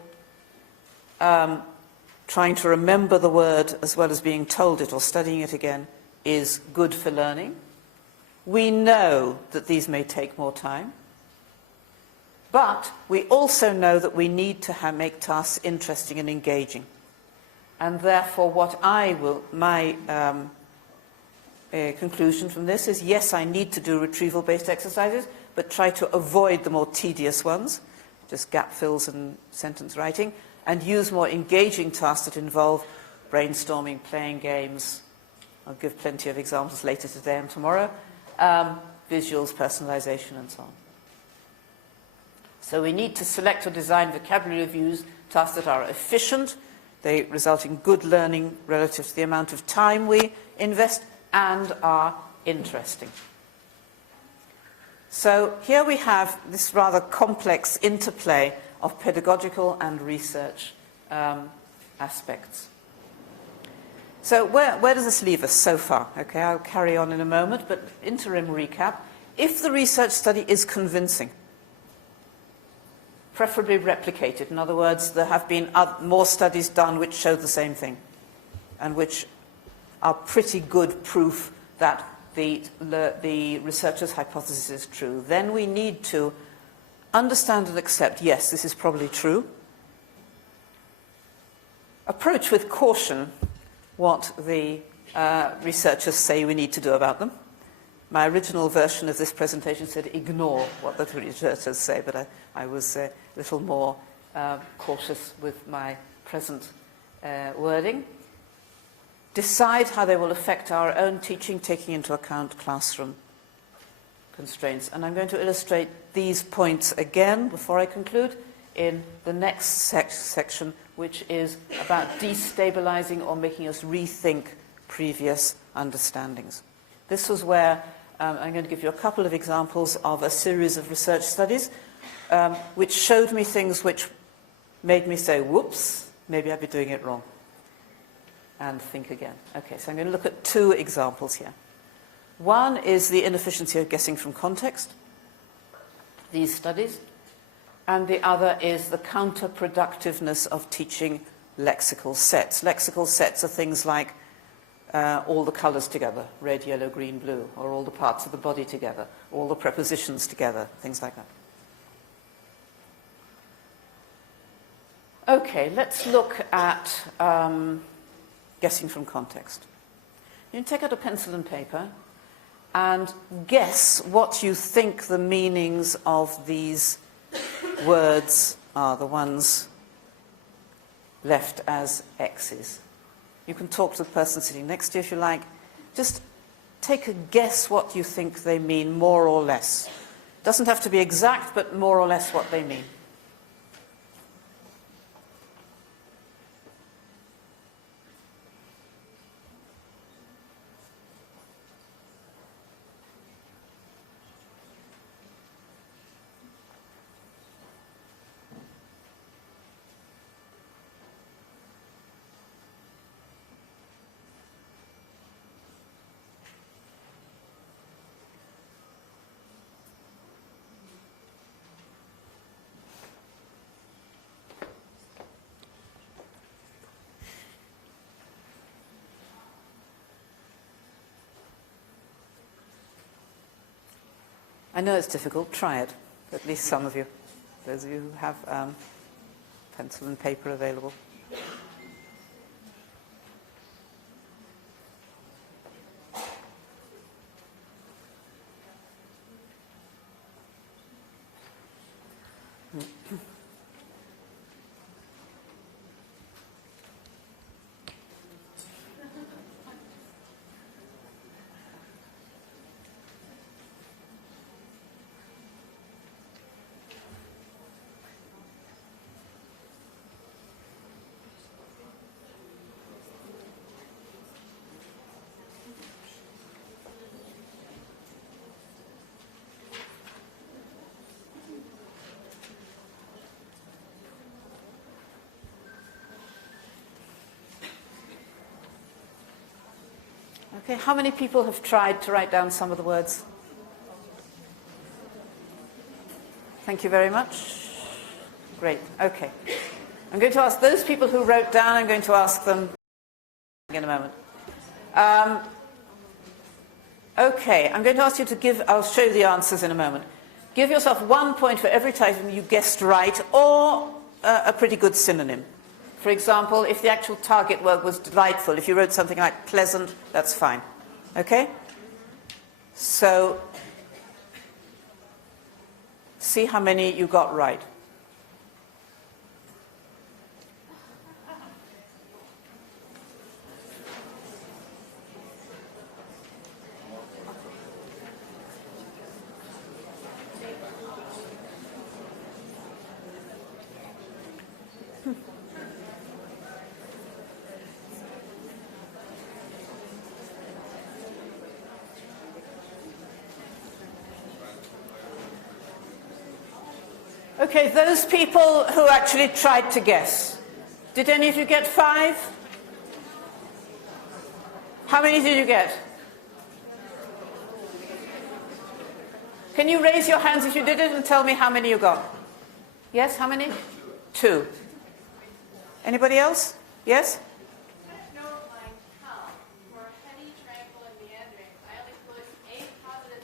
trying to remember the word as well as being told it or studying it again is good for learning. We know that these may take more time, but we also know that we need to make tasks interesting and engaging. And therefore, my conclusion from this is, yes, I need to do retrieval-based exercises, but try to avoid the more tedious ones, just gap fills and sentence writing, and use more engaging tasks that involve brainstorming, playing games. I'll give plenty of examples later today and tomorrow. Visuals, personalization, and so on. So we need to select or design vocabulary reviews, tasks that are efficient, they result in good learning relative to the amount of time we invest, and are interesting. So here we have this rather complex interplay of pedagogical and research aspects. So where does this leave us so far? Okay, I'll carry on in a moment, but interim recap. If the research study is convincing, preferably replicated, in other words, there have been more studies done which show the same thing, and which are pretty good proof that the researcher's hypothesis is true, then we need to understand and accept, yes, this is probably true. Approach with caution what the researchers say we need to do about them. My original version of this presentation said ignore what the researchers say, but I was a little more cautious with my present wording. Decide how they will affect our own teaching, taking into account classroom constraints. And I'm going to illustrate these points again before I conclude in the next section, which is about destabilizing or making us rethink previous understandings. This was where I'm going to give you a couple of examples of a series of research studies which showed me things which made me say, whoops, maybe I'd be doing it wrong, and think again. Okay, so I'm going to look at two examples here. One is the inefficiency of guessing from context, these studies, and the other is the counterproductiveness of teaching lexical sets. Lexical sets are things like all the colours together, red, yellow, green, blue, or all the parts of the body together, all the prepositions together, things like that. Okay, let's look at guessing from context. You can take out a pencil and paper and guess what you think the meanings of these words are, the ones left as X's. You can talk to the person sitting next to you if you like. Just take a guess what you think they mean, more or less. Doesn't have to be exact, but more or less what they mean. I know it's difficult. Try it. At least some of you. Those of you who have pencil and paper available. Okay, how many people have tried to write down some of the words? Thank Thank you very much. Great. Okay. I'm going to ask those people who wrote down, I'm going to ask them in a moment. Okay, I'm going to ask you to give, I'll show you the answers in a moment. Give yourself 1 point for every title you guessed right, or a pretty good synonym. For example, if the actual target word was delightful, if you wrote something like pleasant, that's fine. Okay? So, see how many you got right. Okay, those people who actually tried to guess. Did any of you get 5? How many did you get? Can you raise your hands if you did it and tell me how many you got? Yes, how many? 2. Anybody else? Yes? No, like how? For heady, tranquil, and meandering, I only put 8 positive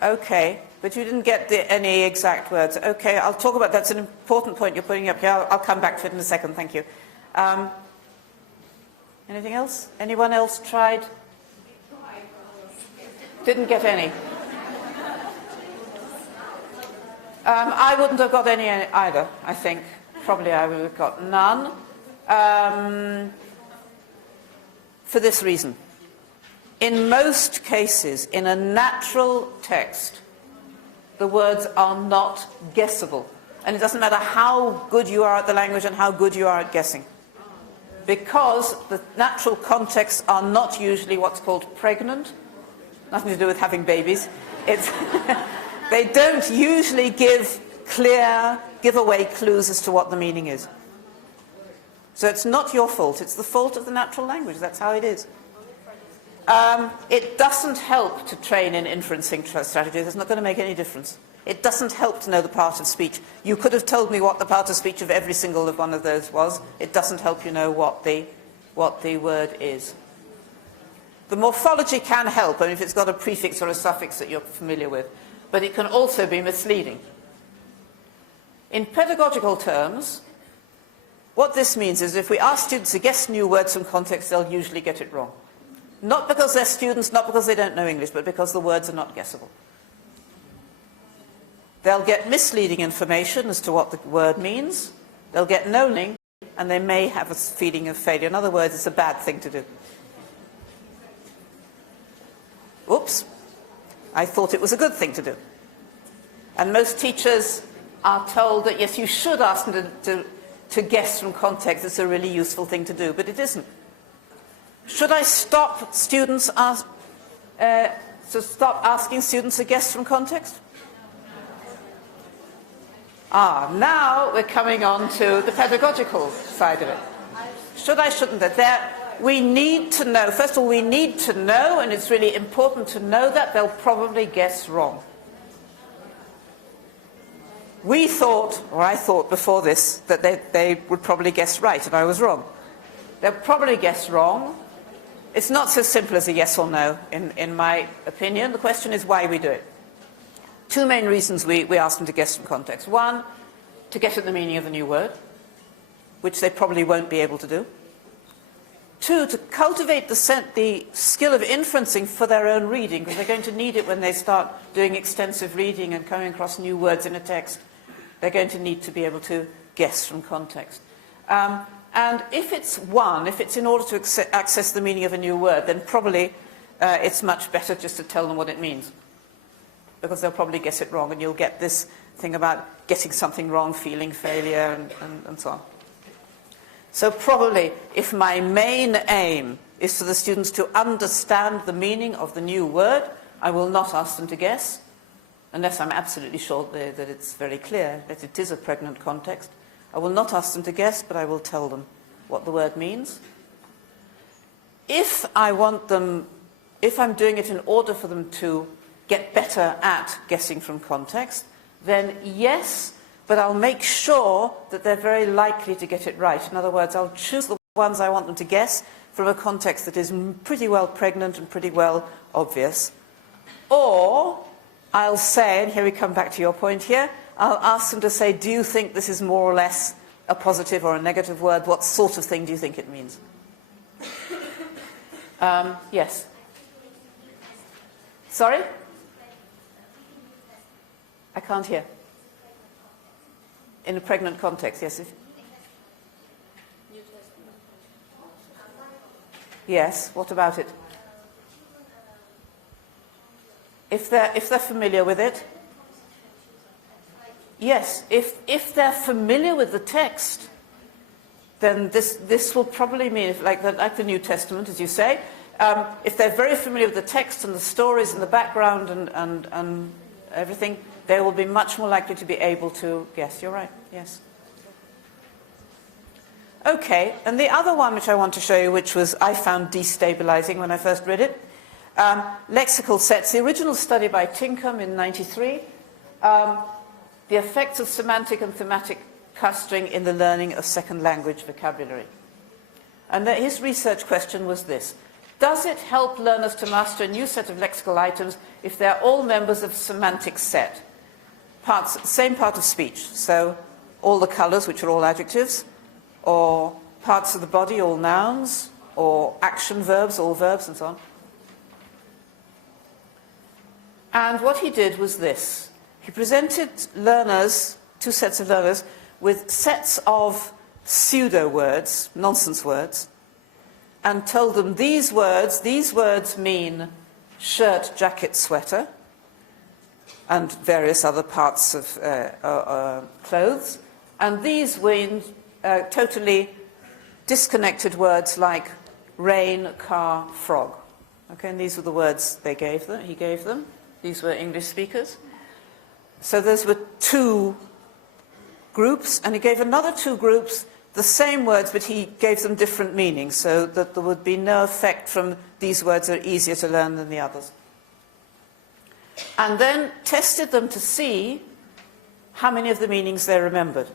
adjectives. Okay, but you didn't get any exact words. Okay, I'll talk about that's an important point you're putting up here. I'll come back to it in a second. Thank you. Anything else? Anyone else tried? Didn't get any. I wouldn't have got any either, I think. Probably I would have got none. For this reason. In most cases, in a natural text, the words are not guessable. And it doesn't matter how good you are at the language and how good you are at guessing. Because the natural contexts are not usually what's called pregnant. Nothing to do with having babies. It's they don't usually give away clues as to what the meaning is. So it's not your fault. It's the fault of the natural language. That's how it is. It doesn't help to train in inferencing strategies. It's not going to make any difference. It doesn't help to know the part of speech. You could have told me what the part of speech of every single one of those was. It doesn't help you know what the word is. The morphology can help, if it's got a prefix or a suffix that you're familiar with, but it can also be misleading. In pedagogical terms, what this means is if we ask students to guess new words from context, they'll usually get it wrong. Not because they're students, not because they don't know English, but because the words are not guessable. They'll get misleading information as to what the word means. They'll get no link, and they may have a feeling of failure. In other words, it's a bad thing to do. Oops. I thought it was a good thing to do. And most teachers are told that, yes, you should ask them to guess from context. It's a really useful thing to do, but it isn't. Should I stop students stop asking students to guess from context? Now we're coming on to the pedagogical side of it. Should I, shouldn't I? We need to know, first of all, we need to know, and it's really important to know that they'll probably guess wrong. We thought, or I thought before this, that they would probably guess right, and I was wrong. They'll probably guess wrong. It's not so simple as a yes or no, in my opinion. The question is why we do it. 2 main reasons we ask them to guess from context. 1, to get at the meaning of the new word, which they probably won't be able to do. 2, to cultivate the skill of inferencing for their own reading, because they're going to need it when they start doing extensive reading and coming across new words in a text. They're going to need to be able to guess from context. And if it's 1, if it's in order to access the meaning of a new word, then probably it's much better just to tell them what it means. Because they'll probably guess it wrong, and you'll get this thing about getting something wrong, feeling failure, and so on. So probably, if my main aim is for the students to understand the meaning of the new word, I will not ask them to guess, unless I'm absolutely sure that it's very clear that it is a pregnant context. I will not ask them to guess, but I will tell them what the word means. If I'm doing it in order for them to get better at guessing from context, then yes, but I'll make sure that they're very likely to get it right. In other words, I'll choose the ones I want them to guess from a context that is pretty well pregnant and pretty well obvious. Or I'll say, and here we come back to your point here, I'll ask them to say, do you think this is more or less a positive or a negative word? What sort of thing do you think it means? Yes. Sorry? I can't hear. In a pregnant context, yes. Yes, what about it? If they're familiar with it? Yes, if they're familiar with the text, then this will probably mean, like the New Testament, as you say, if they're very familiar with the text and the stories and the background and everything, they will be much more likely to be able to guess. You're right, yes. Okay, and the other one which I want to show you, which I found destabilizing when I first read it, lexical sets. The original study by Tinkham in '93, the effects of semantic and thematic clustering in the learning of second language vocabulary. And his research question was this: does it help learners to master a new set of lexical items if they're all members of semantic set? Same part of speech, so all the colors, which are all adjectives, or parts of the body, all nouns, or action verbs, all verbs, and so on. And what he did was this. He presented learners, two sets of learners, with sets of pseudo words, nonsense words, and told them these words mean shirt, jacket, sweater, and various other parts of clothes, and these mean totally disconnected words like rain, car, frog. Okay, and these were the words he gave them. These were English speakers. So those were two groups, and he gave another two groups the same words, but he gave them different meanings, so that there would be no effect from these words are easier to learn than the others. And then tested them to see how many of the meanings they remembered.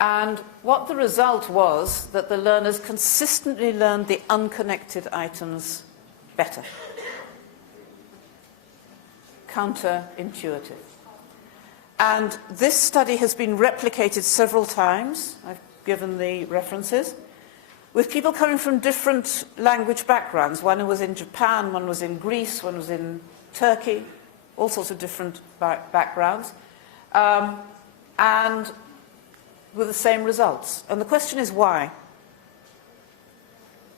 And what the result was that the learners consistently learned the unconnected items better. Counterintuitive. And this study has been replicated several times. I've given the references. With people coming from different language backgrounds. One was in Japan, one was in Greece, one was in Turkey, all sorts of different backgrounds, and with the same results. And the question is why?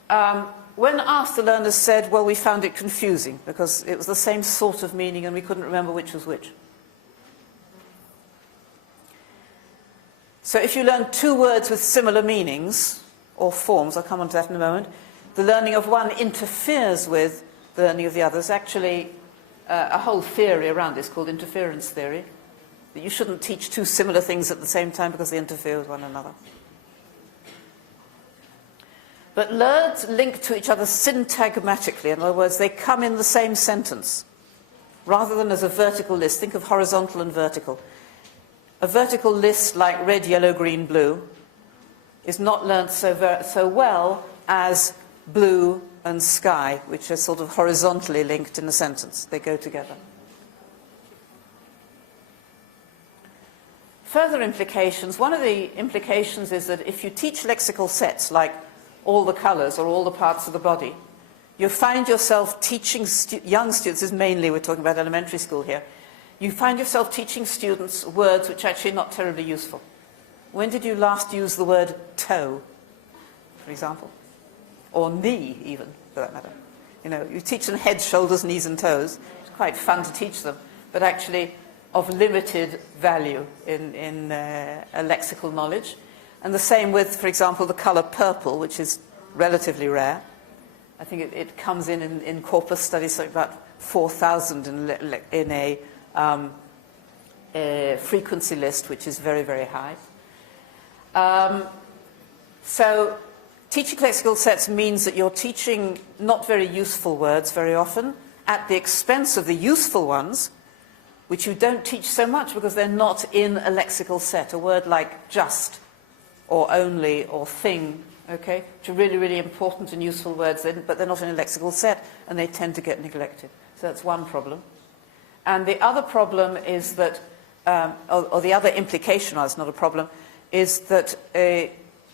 When asked, the learners said, well, we found it confusing because it was the same sort of meaning and we couldn't remember which was which. So if you learn two words with similar meanings, or forms, I'll come on to that in a moment, the learning of one interferes with the learning of the others. Actually, a whole theory around this called interference theory, that you shouldn't teach two similar things at the same time because they interfere with one another. But words link to each other syntagmatically. In other words, they come in the same sentence, rather than as a vertical list. Think of horizontal and vertical. A vertical list like red, yellow, green, blue is not learnt so well as blue and sky, which are sort of horizontally linked in a sentence. They go together. Further implications. One of the implications is that if you teach lexical sets like all the colours or all the parts of the body, you find yourself teaching young students, this is mainly we're talking about elementary school here, you find yourself teaching students words which are actually not terribly useful. When did you last use the word toe, for example? Or knee, even, for that matter. You know, you teach them head, shoulders, knees, and toes. It's quite fun to teach them, but actually of limited value in a lexical knowledge. And the same with, for example, the colour purple, which is relatively rare. I think it comes in corpus studies, so about 4,000 in a frequency list, which is very, very high. So teaching lexical sets means that you're teaching not very useful words very often at the expense of the useful ones, which you don't teach so much because they're not in a lexical set. A word like just, or only, or thing, okay, which are really, really important and useful words, but they're not in a lexical set, and they tend to get neglected. So that's one problem. And the other problem is that, or the other implication, or it's not a problem, is that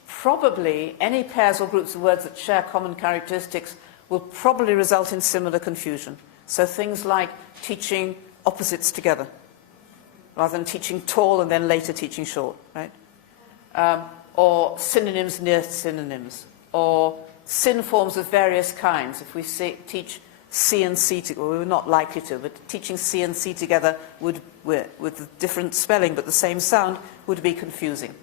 probably any pairs or groups of words that share common characteristics will probably result in similar confusion. So things like teaching opposites together, rather than teaching tall and then later teaching short, right? Or synonyms near synonyms, or syn forms of various kinds. If we teach C and C together, well, we're not likely to, but teaching C and C together with a different spelling but the same sound would be confusing.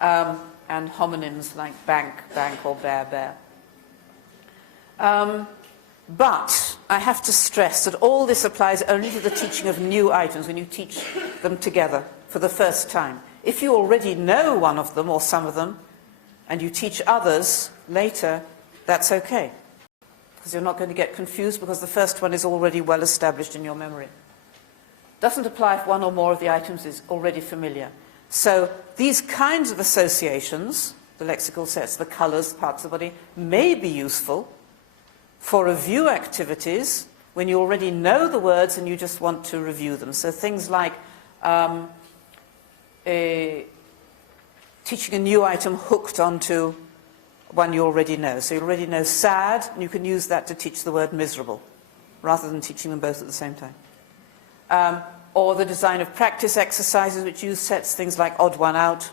And homonyms like bank, bank, or bear, bear. But I have to stress that all this applies only to the teaching of new items, when you teach them together for the first time. If you already know one of them or some of them, and you teach others later, that's okay. Because you're not going to get confused because the first one is already well established in your memory. Doesn't apply if one or more of the items is already familiar. So these kinds of associations, the lexical sets, the colours, parts of the body, may be useful for review activities when you already know the words and you just want to review them. So things like teaching a new item hooked onto one you already know. So you already know sad, and you can use that to teach the word miserable, rather than teaching them both at the same time. Or the design of practice exercises which use sets, things like odd one out,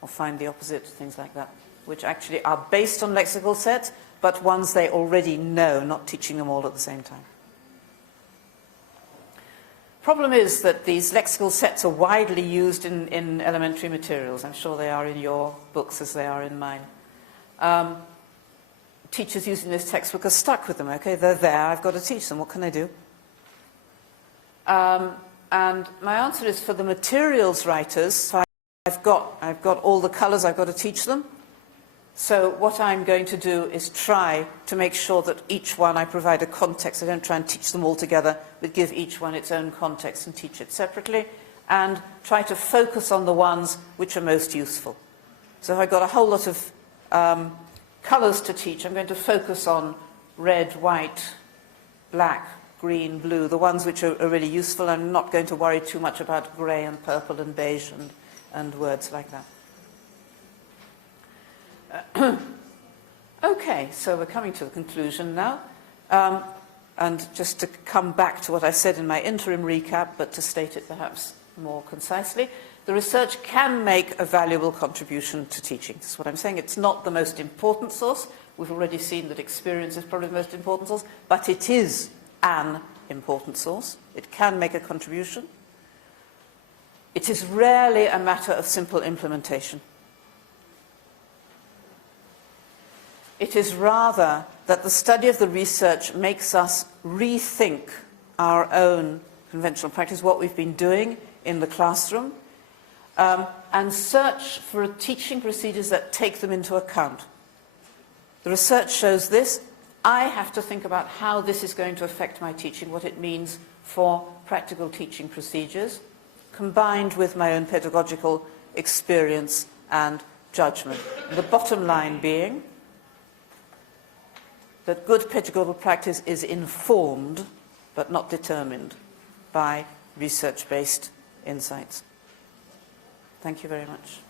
or find the opposite, things like that, which actually are based on lexical sets, but ones they already know, not teaching them all at the same time. Problem is that these lexical sets are widely used in elementary materials. I'm sure they are in your books as they are in mine. Teachers using this textbook are stuck with them, okay? They're there, I've got to teach them, what can I do? And my answer is for the materials writers, so I've got all the colours I've got to teach them. So what I'm going to do is try to make sure that each one I provide a context. I don't try and teach them all together, but give each one its own context and teach it separately, and try to focus on the ones which are most useful. So if I've got a whole lot of colours to teach, I'm going to focus on red, white, black, green, blue, the ones which are really useful. I'm not going to worry too much about grey and purple and beige and words like that. Okay, so we're coming to the conclusion now. And just to come back to what I said in my interim recap, but to state it perhaps more concisely, the research can make a valuable contribution to teaching. That's what I'm saying. It's not the most important source. We've already seen that experience is probably the most important source, but it is an important source. It can make a contribution. It is rarely a matter of simple implementation. It is rather that the study of the research makes us rethink our own conventional practice, what we've been doing in the classroom, and search for teaching procedures that take them into account. The research shows this. I have to think about how this is going to affect my teaching, what it means for practical teaching procedures, combined with my own pedagogical experience and judgment. The bottom line being that good pedagogical practice is informed, but not determined, by research-based insights. Thank you very much.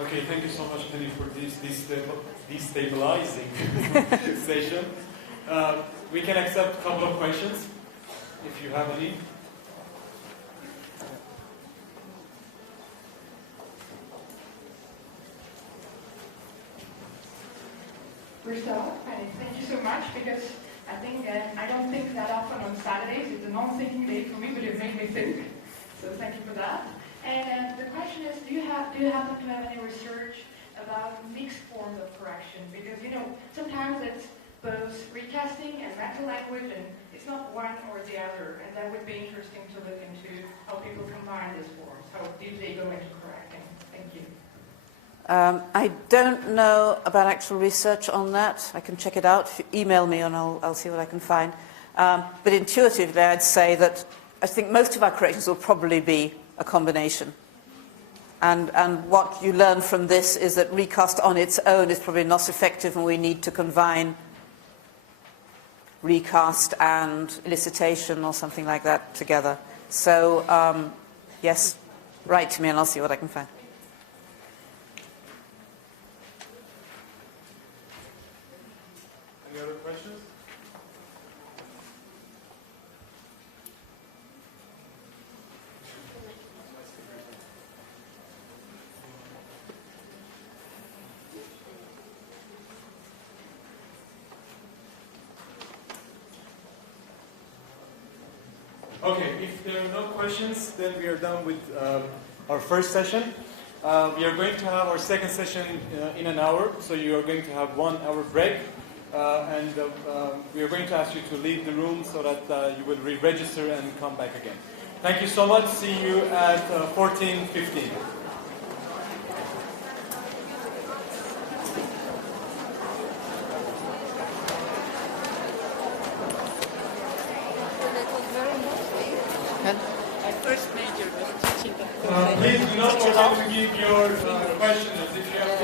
Okay, thank you so much, Penny, for this destabilizing session. We can accept a couple of questions, if you have any. First off, thank you so much, because I think I don't think that often on Saturdays. It's a non-thinking day for me, but it made me think. So thank you for that. And the question is, do you happen to have any research about mixed forms of correction? Because, you know, sometimes it's both recasting and mental language, and it's not one or the other. And that would be interesting to look into how people combine these forms. How deep they go into correcting. Thank you. I don't know about actual research on that. I can check it out. If you email me and I'll see what I can find. But intuitively, I'd say that I think most of our corrections will probably be a combination. And what you learn from this is that recast on its own is probably not effective, and we need to combine recast and elicitation or something like that together. So, yes, write to me and I'll see what I can find. Any other questions? Okay, if there are no questions, then we are done with our first session. We are going to have our second session in an hour, so you are going to have 1 hour break. And we are going to ask you to leave the room so that you will re-register and come back again. Thank you so much. See you at 14:15. My first major was teaching. Please do not forget to give your questions if you have